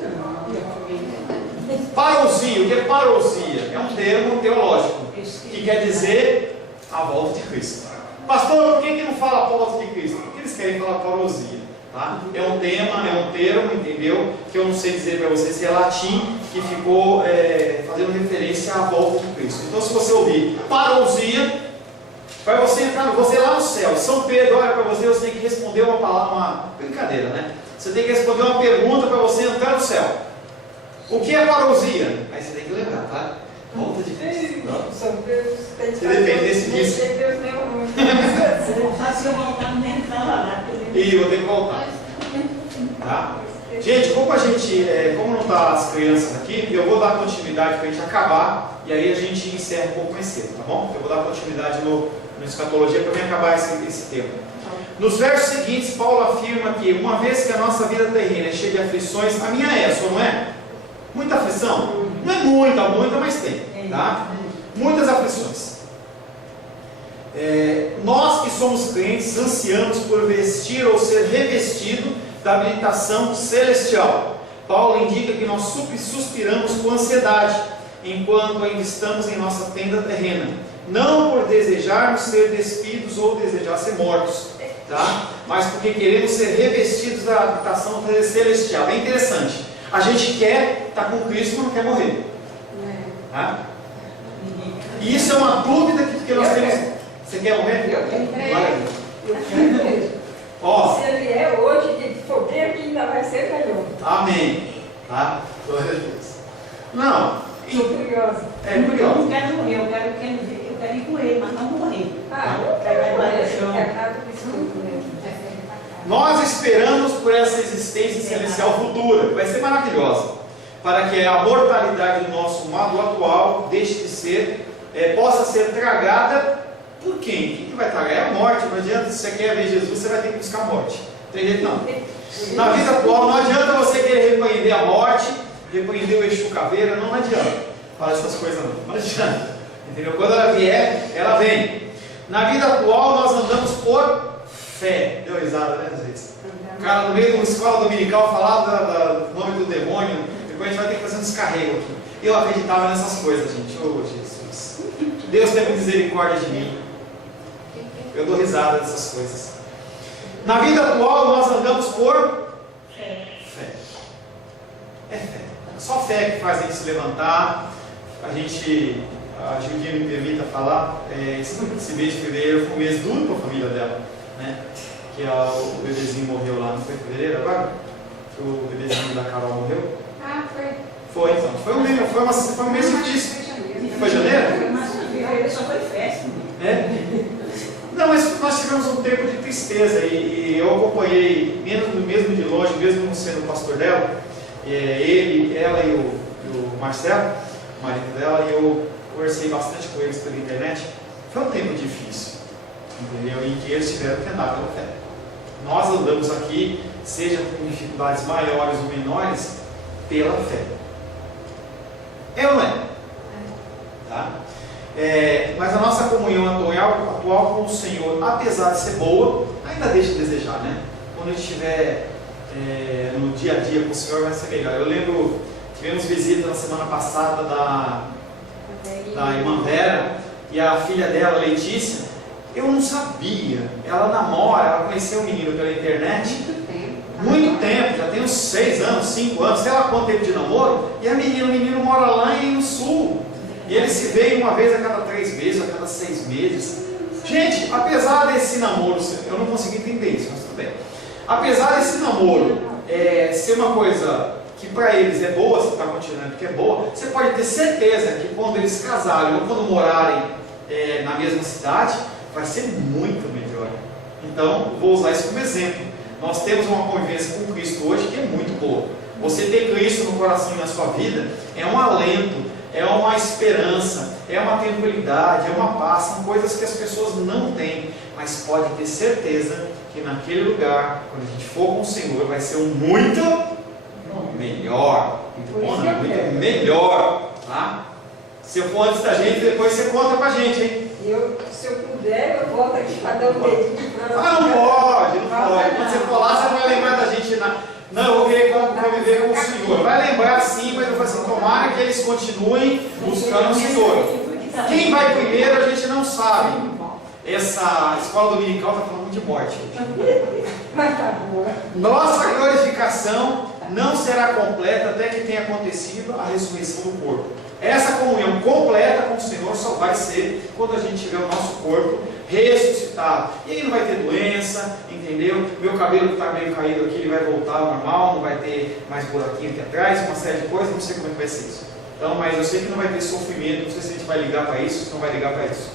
Parousia, o que é parousia? É um termo teológico, que quer dizer a volta de Cristo. Pastor, por que não fala a volta de Cristo? Porque eles querem falar parousia. Tá? É um tema, é um termo, entendeu? Que eu não sei dizer para vocês se é latim, que ficou fazendo referência à volta de Cristo. Então, se você ouvir parousia, para você entrar, você lá no céu, São Pedro olha para você, você tem que responder uma palavra, uma brincadeira, né? Você tem que responder uma pergunta para você entrar no céu. O que é parousia? Aí você tem que lembrar, tá? Volta de Cristo. São Pedro, tem que Você depende desse disso. Vou fazer uma volta no mental lá. E vou ter que voltar. Tá? Gente, como não está as crianças aqui, eu vou dar continuidade para a gente acabar e aí a gente encerra um pouco mais cedo, tá bom? Eu vou dar continuidade no escatologia para mim acabar esse tempo. Nos versos seguintes, Paulo afirma que uma vez que a nossa vida terrena é cheia de aflições, a minha é, a sua não é? Muita aflição? Não é muita, mas tem, tá? Muitas aflições. Nós que somos crentes ansiamos por vestir ou ser revestido da habilitação celestial. Paulo indica que nós suspiramos com ansiedade enquanto ainda estamos em nossa tenda terrena, não por desejarmos ser despidos ou desejar ser mortos, tá? Mas porque queremos ser revestidos da habitação celestial. É interessante, a gente quer estar com Cristo, mas não quer morrer, tá? E isso é uma dúvida que nós temos. Você quer morrer? Eu quero. Maravilha. Ó, Se ele é hoje, que for bem aqui, ainda vai ser melhor. amém. Tá? Glória a Deus. Não. Estou curiosa. É Eu curioso. não quero morrer, eu quero ir com ele, mas não morrer. Eu quero nada com isso tudo, né? Nós esperamos por essa existência celestial futura, que vai ser maravilhosa, para que a mortalidade do nosso mundo atual deixe de ser, possa ser tragada por quem? Quem que vai tragar? É a morte. Não adianta, se você quer ver Jesus, você vai ter que buscar a morte. Não tem jeito não. Na vida atual, não adianta você querer repreender a morte, repreender o Exu Caveira, não adianta. Fala essas coisas não adianta. Entendeu? Quando ela vier, ela vem. Na vida atual, nós andamos por fé. Deu risada, né, às vezes? O cara no meio de uma escola dominical falava do nome do demônio, depois a gente vai ter que fazer um descarrego aqui. Eu acreditava nessas coisas, gente. Ô, Jesus. Deus tem misericórdia de mim. Eu dou risada dessas coisas. Na vida atual, nós andamos por fé. É fé. Só fé que faz a gente se levantar. A Gildinha me permita falar, esse mês de fevereiro foi um mês duro para a família dela, né? Que o bebezinho morreu lá, não foi em fevereiro agora? Que o bebezinho da Carol morreu? Foi. Foi, então. Foi um mês difícil. Foi janeiro? Mas só foi festa. Não, mas nós tivemos um tempo de tristeza e eu acompanhei, mesmo de longe, mesmo não sendo pastor dela, ela e o Marcelo, o marido dela, e eu conversei bastante com eles pela internet. Foi um tempo difícil, entendeu? Em que eles tiveram que andar pela fé. Nós andamos aqui, seja com dificuldades maiores ou menores, pela fé. É ou não é? Tá? Mas a nossa comunhão atual com o Senhor, apesar de ser boa, ainda deixa de desejar, né? Quando a gente estiver no dia a dia com o Senhor, vai ser melhor. Eu lembro, tivemos visita na semana passada da irmã Vera e a filha dela, Letícia. Eu não sabia, ela namora, ela conheceu o menino pela internet. Muito tempo, já tem uns 6 anos, 5 anos, sei lá quanto tempo de namoro. E o menino mora lá no sul. E ele se vê uma vez a cada 3 meses, a cada 6 meses. Gente, apesar desse namoro, eu não consegui entender isso, mas tudo bem. Apesar desse namoro ser uma coisa que para eles é boa, você está continuando porque é boa, você pode ter certeza que quando eles casarem ou quando morarem na mesma cidade, vai ser muito melhor. Então, vou usar isso como exemplo. Nós temos uma convivência com Cristo hoje que é muito boa. Você ter Cristo no coração e na sua vida é um alento, é uma esperança, é uma tranquilidade, é uma paz, são coisas que as pessoas não têm, mas pode ter certeza que naquele lugar, quando a gente for com o Senhor, vai ser um muito melhor. Muito bom, não, muito melhor, tá? Se eu for antes da gente, depois você conta pra gente, hein? Se eu puder, eu volto aqui para dar um dedinho para Ah, não pode. Quando você for lá, você vai lembrar da gente Não, eu vou querer conviver com o Senhor. Vai lembrar sim, mas eu vou assim, tomara que eles continuem buscando o Senhor. Quem vai primeiro a gente não sabe. Essa escola dominical está falando de morte. Mas tá boa. Nossa glorificação não será completa até que tenha acontecido a ressurreição do corpo. Essa comunhão completa com o Senhor só vai ser quando a gente tiver o nosso corpo ressuscitado. E aí não vai ter doença, entendeu? Meu cabelo que está meio caído aqui, ele vai voltar ao normal, não vai ter mais buraquinho aqui atrás, uma série de coisas, não sei como é que vai ser isso. Então, mas eu sei que não vai ter sofrimento, não sei se a gente vai ligar para isso, se não vai ligar para isso.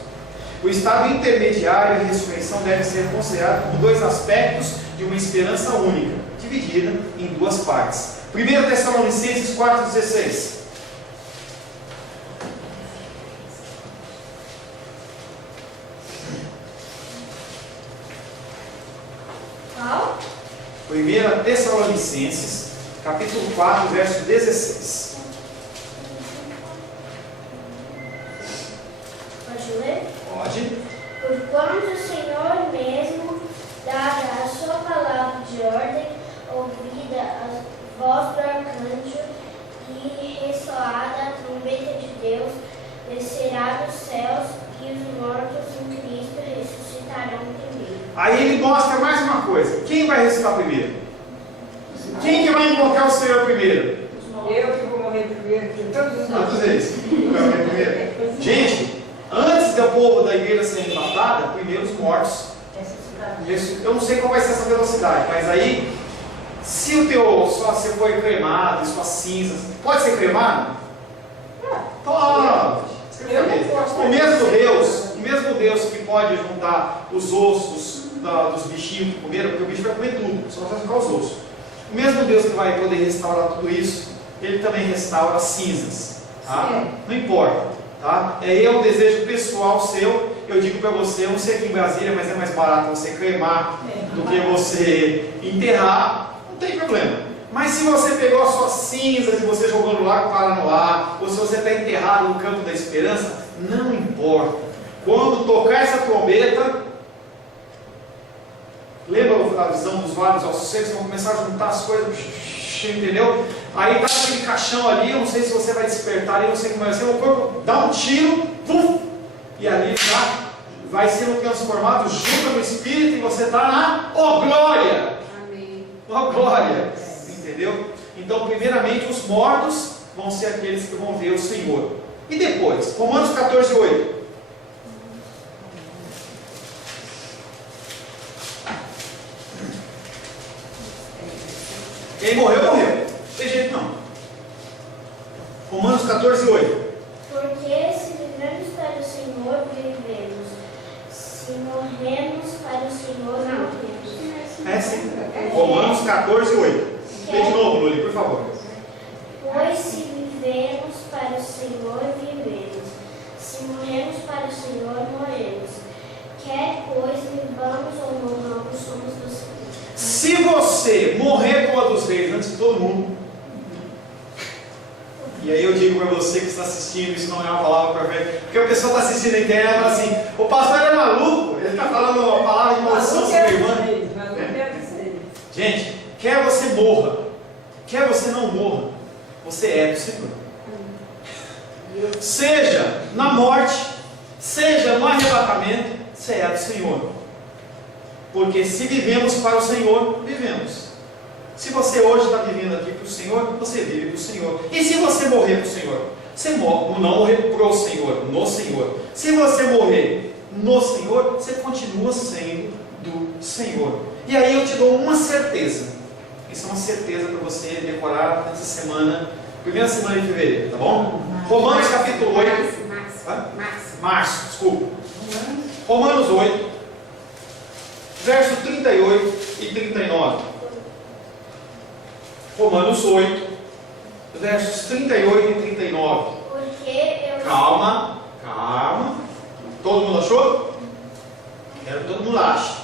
O estado intermediário e a ressurreição deve ser considerado como dois aspectos de uma esperança única, dividida em duas partes. 1 Tessalonicenses 4,16. Qual? 1 Tessalonicenses, capítulo 4, verso 16. Pode ler? Pode. Porquanto o Senhor mesmo dará a sua palavra de ordem, ouvida a voz do arcanjo e ressoada a trombeta de Deus, descerá dos céus e os mortos em Cristo ressuscitarão primeiro. Aí ele mostra mais uma coisa. Quem vai ressuscitar primeiro? Quem que vai encontrar o Senhor primeiro? Eu que vou morrer primeiro, porque todos os outros. Todos eles. Quem vai morrer primeiro? Gente, antes do povo da igreja ser arrebatada, primeiro os mortos. Eu não sei qual vai ser essa velocidade, mas aí, se o teu só você foi cremado, suas cinzas, pode ser cremado? Pode. O mesmo Deus que pode juntar os ossos dos bichinhos que comeram, porque o bicho vai comer tudo, só vai ficar os ossos. O mesmo Deus que vai poder restaurar tudo isso, Ele também restaura as cinzas. Tá? Não importa. Tá? É um desejo pessoal seu. Eu digo para você, eu não sei aqui em Brasília, mas é mais barato você cremar do que você enterrar. Não tem problema. Mas se você pegou as suas cinzas e você jogou no lago Paranoá, ou se você está enterrado no campo da esperança, não importa. Quando tocar essa trombeta, lembra a visão dos vários ossos secos? Vão começar a juntar as coisas, entendeu? Aí está aquele caixão ali, eu não sei se você vai despertar, eu não sei como vai ser, o corpo dá um tiro, pum, e ali vai sendo transformado junto no Espírito, e você está na glória! Amém. Glória! Entendeu? Então, primeiramente, os mortos vão ser aqueles que vão ver o Senhor. E depois, Romanos 14, 8. Quem morreu, morreu. Não tem jeito não. Romanos 14, 8. Porque se vivemos para o Senhor, vivemos. Se morremos para o Senhor, morremos. É sim. Romanos 14, 8. Lê de novo, Luli, por favor. Pois se vivemos para o Senhor, vivemos. Se morremos para o Senhor, morremos. Quer pois vivamos ou morramos, somos do Senhor. Se você morrer como a dos reis antes de todo mundo, e aí eu digo para você que está assistindo, isso não é uma palavra profética, porque a pessoa está assistindo na internet e fala assim, o pastor é maluco, ele está falando uma palavra de maldição sobre a irmã. Gente, quer você morra, quer você não morra, você é do Senhor. Seja na morte, seja no arrebatamento, você é do Senhor. Porque se vivemos para o Senhor, vivemos. Se você hoje está vivendo aqui para o Senhor, você vive para o Senhor. E se você morrer para o Senhor? Você morre, não morrer para o Senhor, no Senhor. Se você morrer no Senhor, você continua sendo do Senhor. E aí eu te dou uma certeza. Isso é uma certeza para você decorar nessa semana, primeira semana de fevereiro, tá bom? Romanos capítulo 8. Março, desculpa. Romanos 8. Verso 38 e 39. Romanos 8, versos 38 e 39. Calma. Todo mundo achou? Quero que todo mundo ache.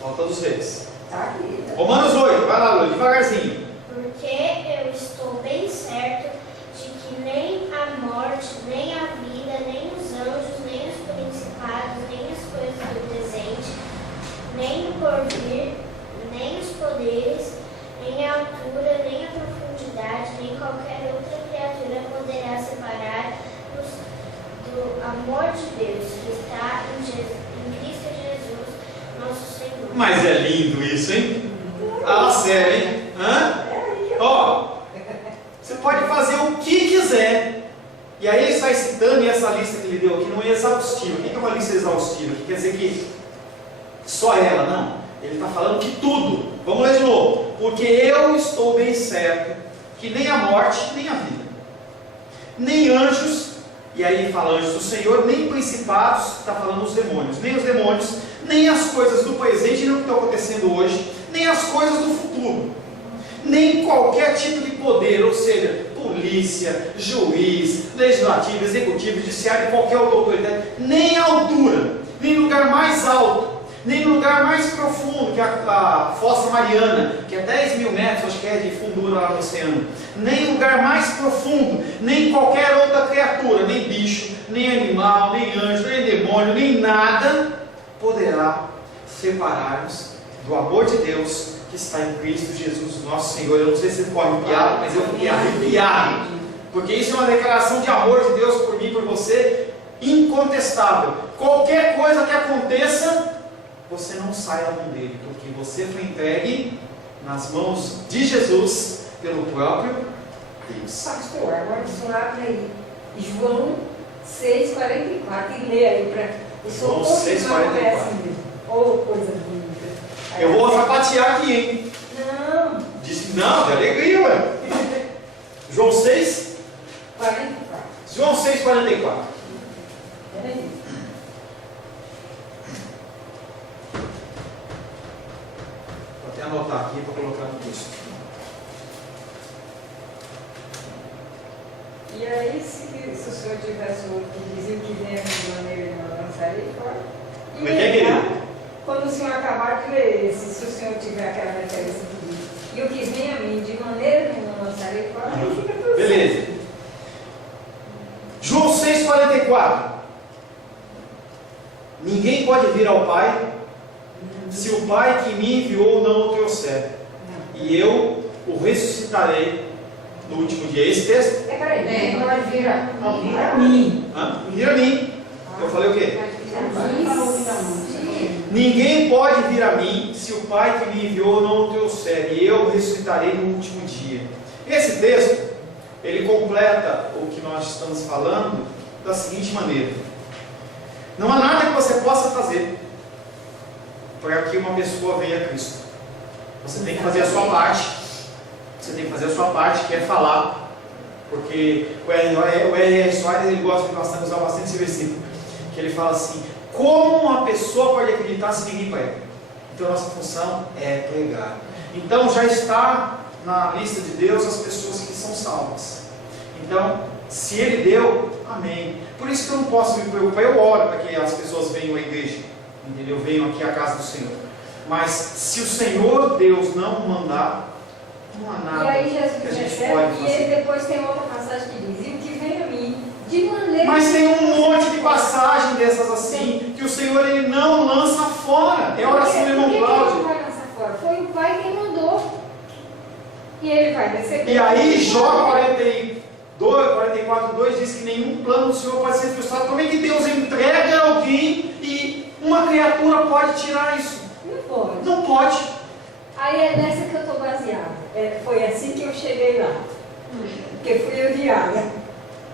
Falta dos reis. Romanos 8, vai lá, Lula, devagarzinho. Porque eu estou bem certo de que nem a morte, nem a vida, nem os anjos, nem os principados, nem as coisas do presente, nem o porvir, nem os poderes, nem a altura, nem a profundidade, nem qualquer outra criatura poderá separar-nos do amor de Deus que está em Cristo Jesus, nosso Senhor. Mas é lindo isso, hein? Ah, sério, hein? Hã? Ó, você pode fazer o que quiser. E aí ele está citando, e essa lista que ele deu aqui não é exaustiva. O que é uma lista exaustiva? Que quer dizer que só ela, não. Ele está falando que tudo. Vamos ler de novo. Porque eu estou bem certo que nem a morte, nem a vida, nem anjos, e aí ele fala anjos do Senhor, nem principados, está falando os demônios, nem as coisas do presente, nem o que está acontecendo hoje, nem as coisas do futuro, nem qualquer tipo de poder, ou seja, polícia, juiz, legislativo, executivo, judiciário, qualquer outra autoridade, nem a altura, nem lugar mais alto, nem no lugar mais profundo, que é a Fossa Mariana, que é 10 mil metros, acho que é de fundura lá no oceano, nem lugar mais profundo, nem qualquer outra criatura, nem bicho, nem animal, nem anjo, nem demônio, nem nada, poderá separar-nos do amor de Deus que está em Cristo Jesus, nosso Senhor. Eu não sei se você ficou arrepiado, mas eu fiquei arrepiado, porque isso é uma declaração de amor de Deus por mim e por você, incontestável. Qualquer coisa que aconteça, você não sai da mão dele, porque você foi entregue nas mãos de Jesus pelo próprio Deus. Pastor, agora o senhor abre aí João 6,44 e lê aí para o senhor confirmar que é assim mesmo. Ou coisa bonita. Eu vou sapatear aqui, hein? Não. Disse, não, de alegria, ué. João 6, 44. João 6,44. Peraí. Vou até anotar aqui para colocar no texto. E aí, se o senhor tivesse outro que dizia que vem de maneira de uma lançaria, fora. Como é que é, querido? Quando o senhor acabar de ler esse, se o senhor tiver aquela referência que diz, e o que vem a mim de maneira de uma lançaria, fora, aí fica tudo Beleza. certo. João 6,44. Ninguém pode vir ao Pai se o Pai que me enviou não o trouxer. E eu o ressuscitarei no último dia. Esse texto? Peraí, ninguém pode vir a mim. Vir a mim. Eu falei o quê? Ninguém pode vir a mim se o Pai que me enviou não o trouxer. E eu o ressuscitarei no último dia. Esse texto, ele completa o que nós estamos falando da seguinte maneira: não há nada que você possa fazer para que uma pessoa venha a Cristo. Você tem que fazer a sua parte. Você tem que fazer a sua parte, que é falar. Porque o R.R. Soares, ele gosta de usar bastante esse versículo, que ele fala assim: como uma pessoa pode acreditar se ninguém prega? Então nossa função é pregar. Então já está na lista de Deus as pessoas que são salvas. Então, se Ele deu, amém. Por isso que eu não posso me preocupar. Eu oro para que as pessoas venham à igreja, entendeu? Venham aqui à casa do Senhor. Mas se o Senhor Deus não mandar, não há nada E aí que a Jesus gente recebe, pode e fazer. ele depois tem outra passagem que diz, e o que vem a mim, de maneira... Mas tem um monte de passagem dessas assim, que o Senhor ele não lança fora. É a oração do irmão Por que Cláudio. ele vai lançar fora? Foi o Pai quem mandou. E ele vai receber. E aí Jó 44:2 diz que nenhum plano do Senhor pode ser frustrado. Como é que Deus entrega alguém e uma criatura pode tirar isso? Não pode. Não pode. Aí é nessa que eu estou baseada. Foi assim que eu cheguei lá. Porque fui enviada.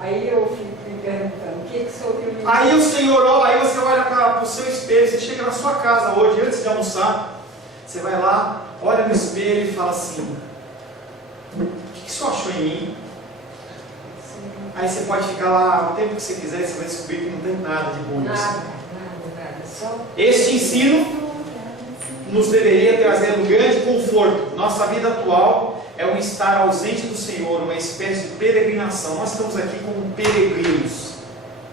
Aí eu fico me perguntando, o que sou que eu me... Aí o Senhor olha, aí você olha para o seu espelho, você chega na sua casa hoje, antes de almoçar, você vai lá, olha no espelho e fala assim: o que você achou em mim? Aí você pode ficar lá o tempo que você quiser e você vai descobrir que não tem nada de bom nisso. Nada. Só... Este ensino nos deveria trazer um grande conforto. Nossa vida atual é um estar ausente do Senhor, uma espécie de peregrinação. Nós estamos aqui como peregrinos.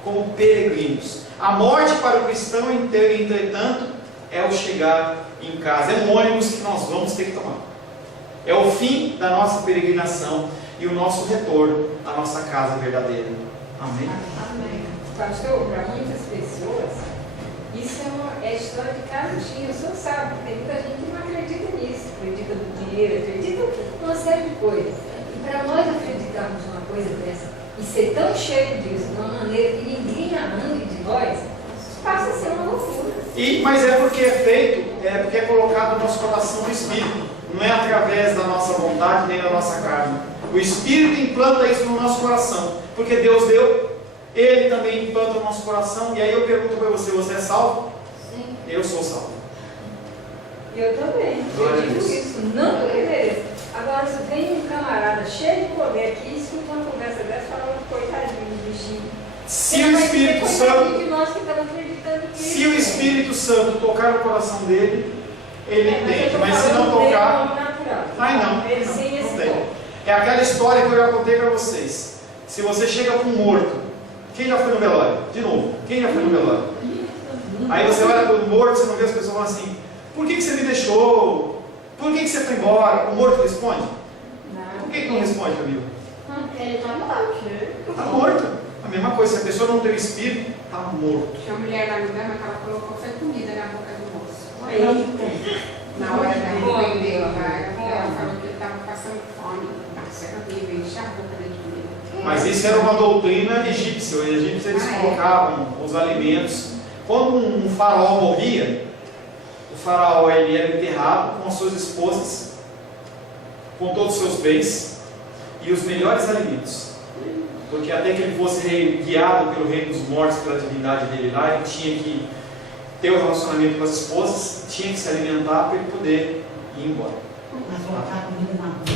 Como peregrinos. A morte para o cristão, entretanto, é o chegar em casa. É um ônibus que nós vamos ter que tomar. É o fim da nossa peregrinação e o nosso retorno à nossa casa verdadeira. Amém? Amém. Pastor, para muitas pessoas, isso é a história de cada dia. O senhor sabe, tem muita gente que não acredita nisso. Acredita no dinheiro, acredita em uma série de coisas. E para nós acreditarmos numa coisa dessa e ser tão cheio disso, de uma maneira que ninguém arranque de nós, passa a ser uma loucura. Mas é porque é feito, é porque é colocado no nosso coração o Espírito. Não é através da nossa vontade nem da nossa carne. O Espírito implanta isso no nosso coração, porque Deus deu, Ele também implanta no nosso coração. E aí eu pergunto para você: você é salvo? Sim. Eu sou salvo. Eu também, Glória a eu digo Deus. isso, não porque mereço. Agora, se tem um camarada cheio de poder aqui, escuta uma conversa dessa, fala um coitadinho do bichinho. Se o Espírito Santo, De nós que estamos acreditando nisso. se o Espírito Santo tocar no coração dele, ele entende. Mas se não tocar, ai não, Ele sem não esse tem. dom. É aquela história que eu já contei para vocês. Se você chega com um morto, quem já foi no velório? De novo, quem já foi no velório? Aí você olha para o morto, você não vê as pessoas falando assim: por que você me deixou? Por que você foi embora? O morto responde? Por que não responde, Camila? Porque ele está morto. Está morto. A mesma coisa, se a pessoa não tem o espírito, está morto. Tinha uma mulher lá no Gama que ela colocou foi comida na boca do moço. Na hora da vender, ela falou que ele estava passando fome. Nossa, era horrível, encher a boca dele de comida. Mas isso era uma doutrina egípcia. Os egípcios eles colocavam os alimentos. Quando um faraó morria, o faraó ele era enterrado com as suas esposas, com todos os seus bens e os melhores alimentos. Porque até que ele fosse guiado pelo reino dos mortos, pela divindade dele lá, ele tinha que ter um relacionamento com as esposas, tinha que se alimentar para ele poder ir embora. Mas colocar comida na boca.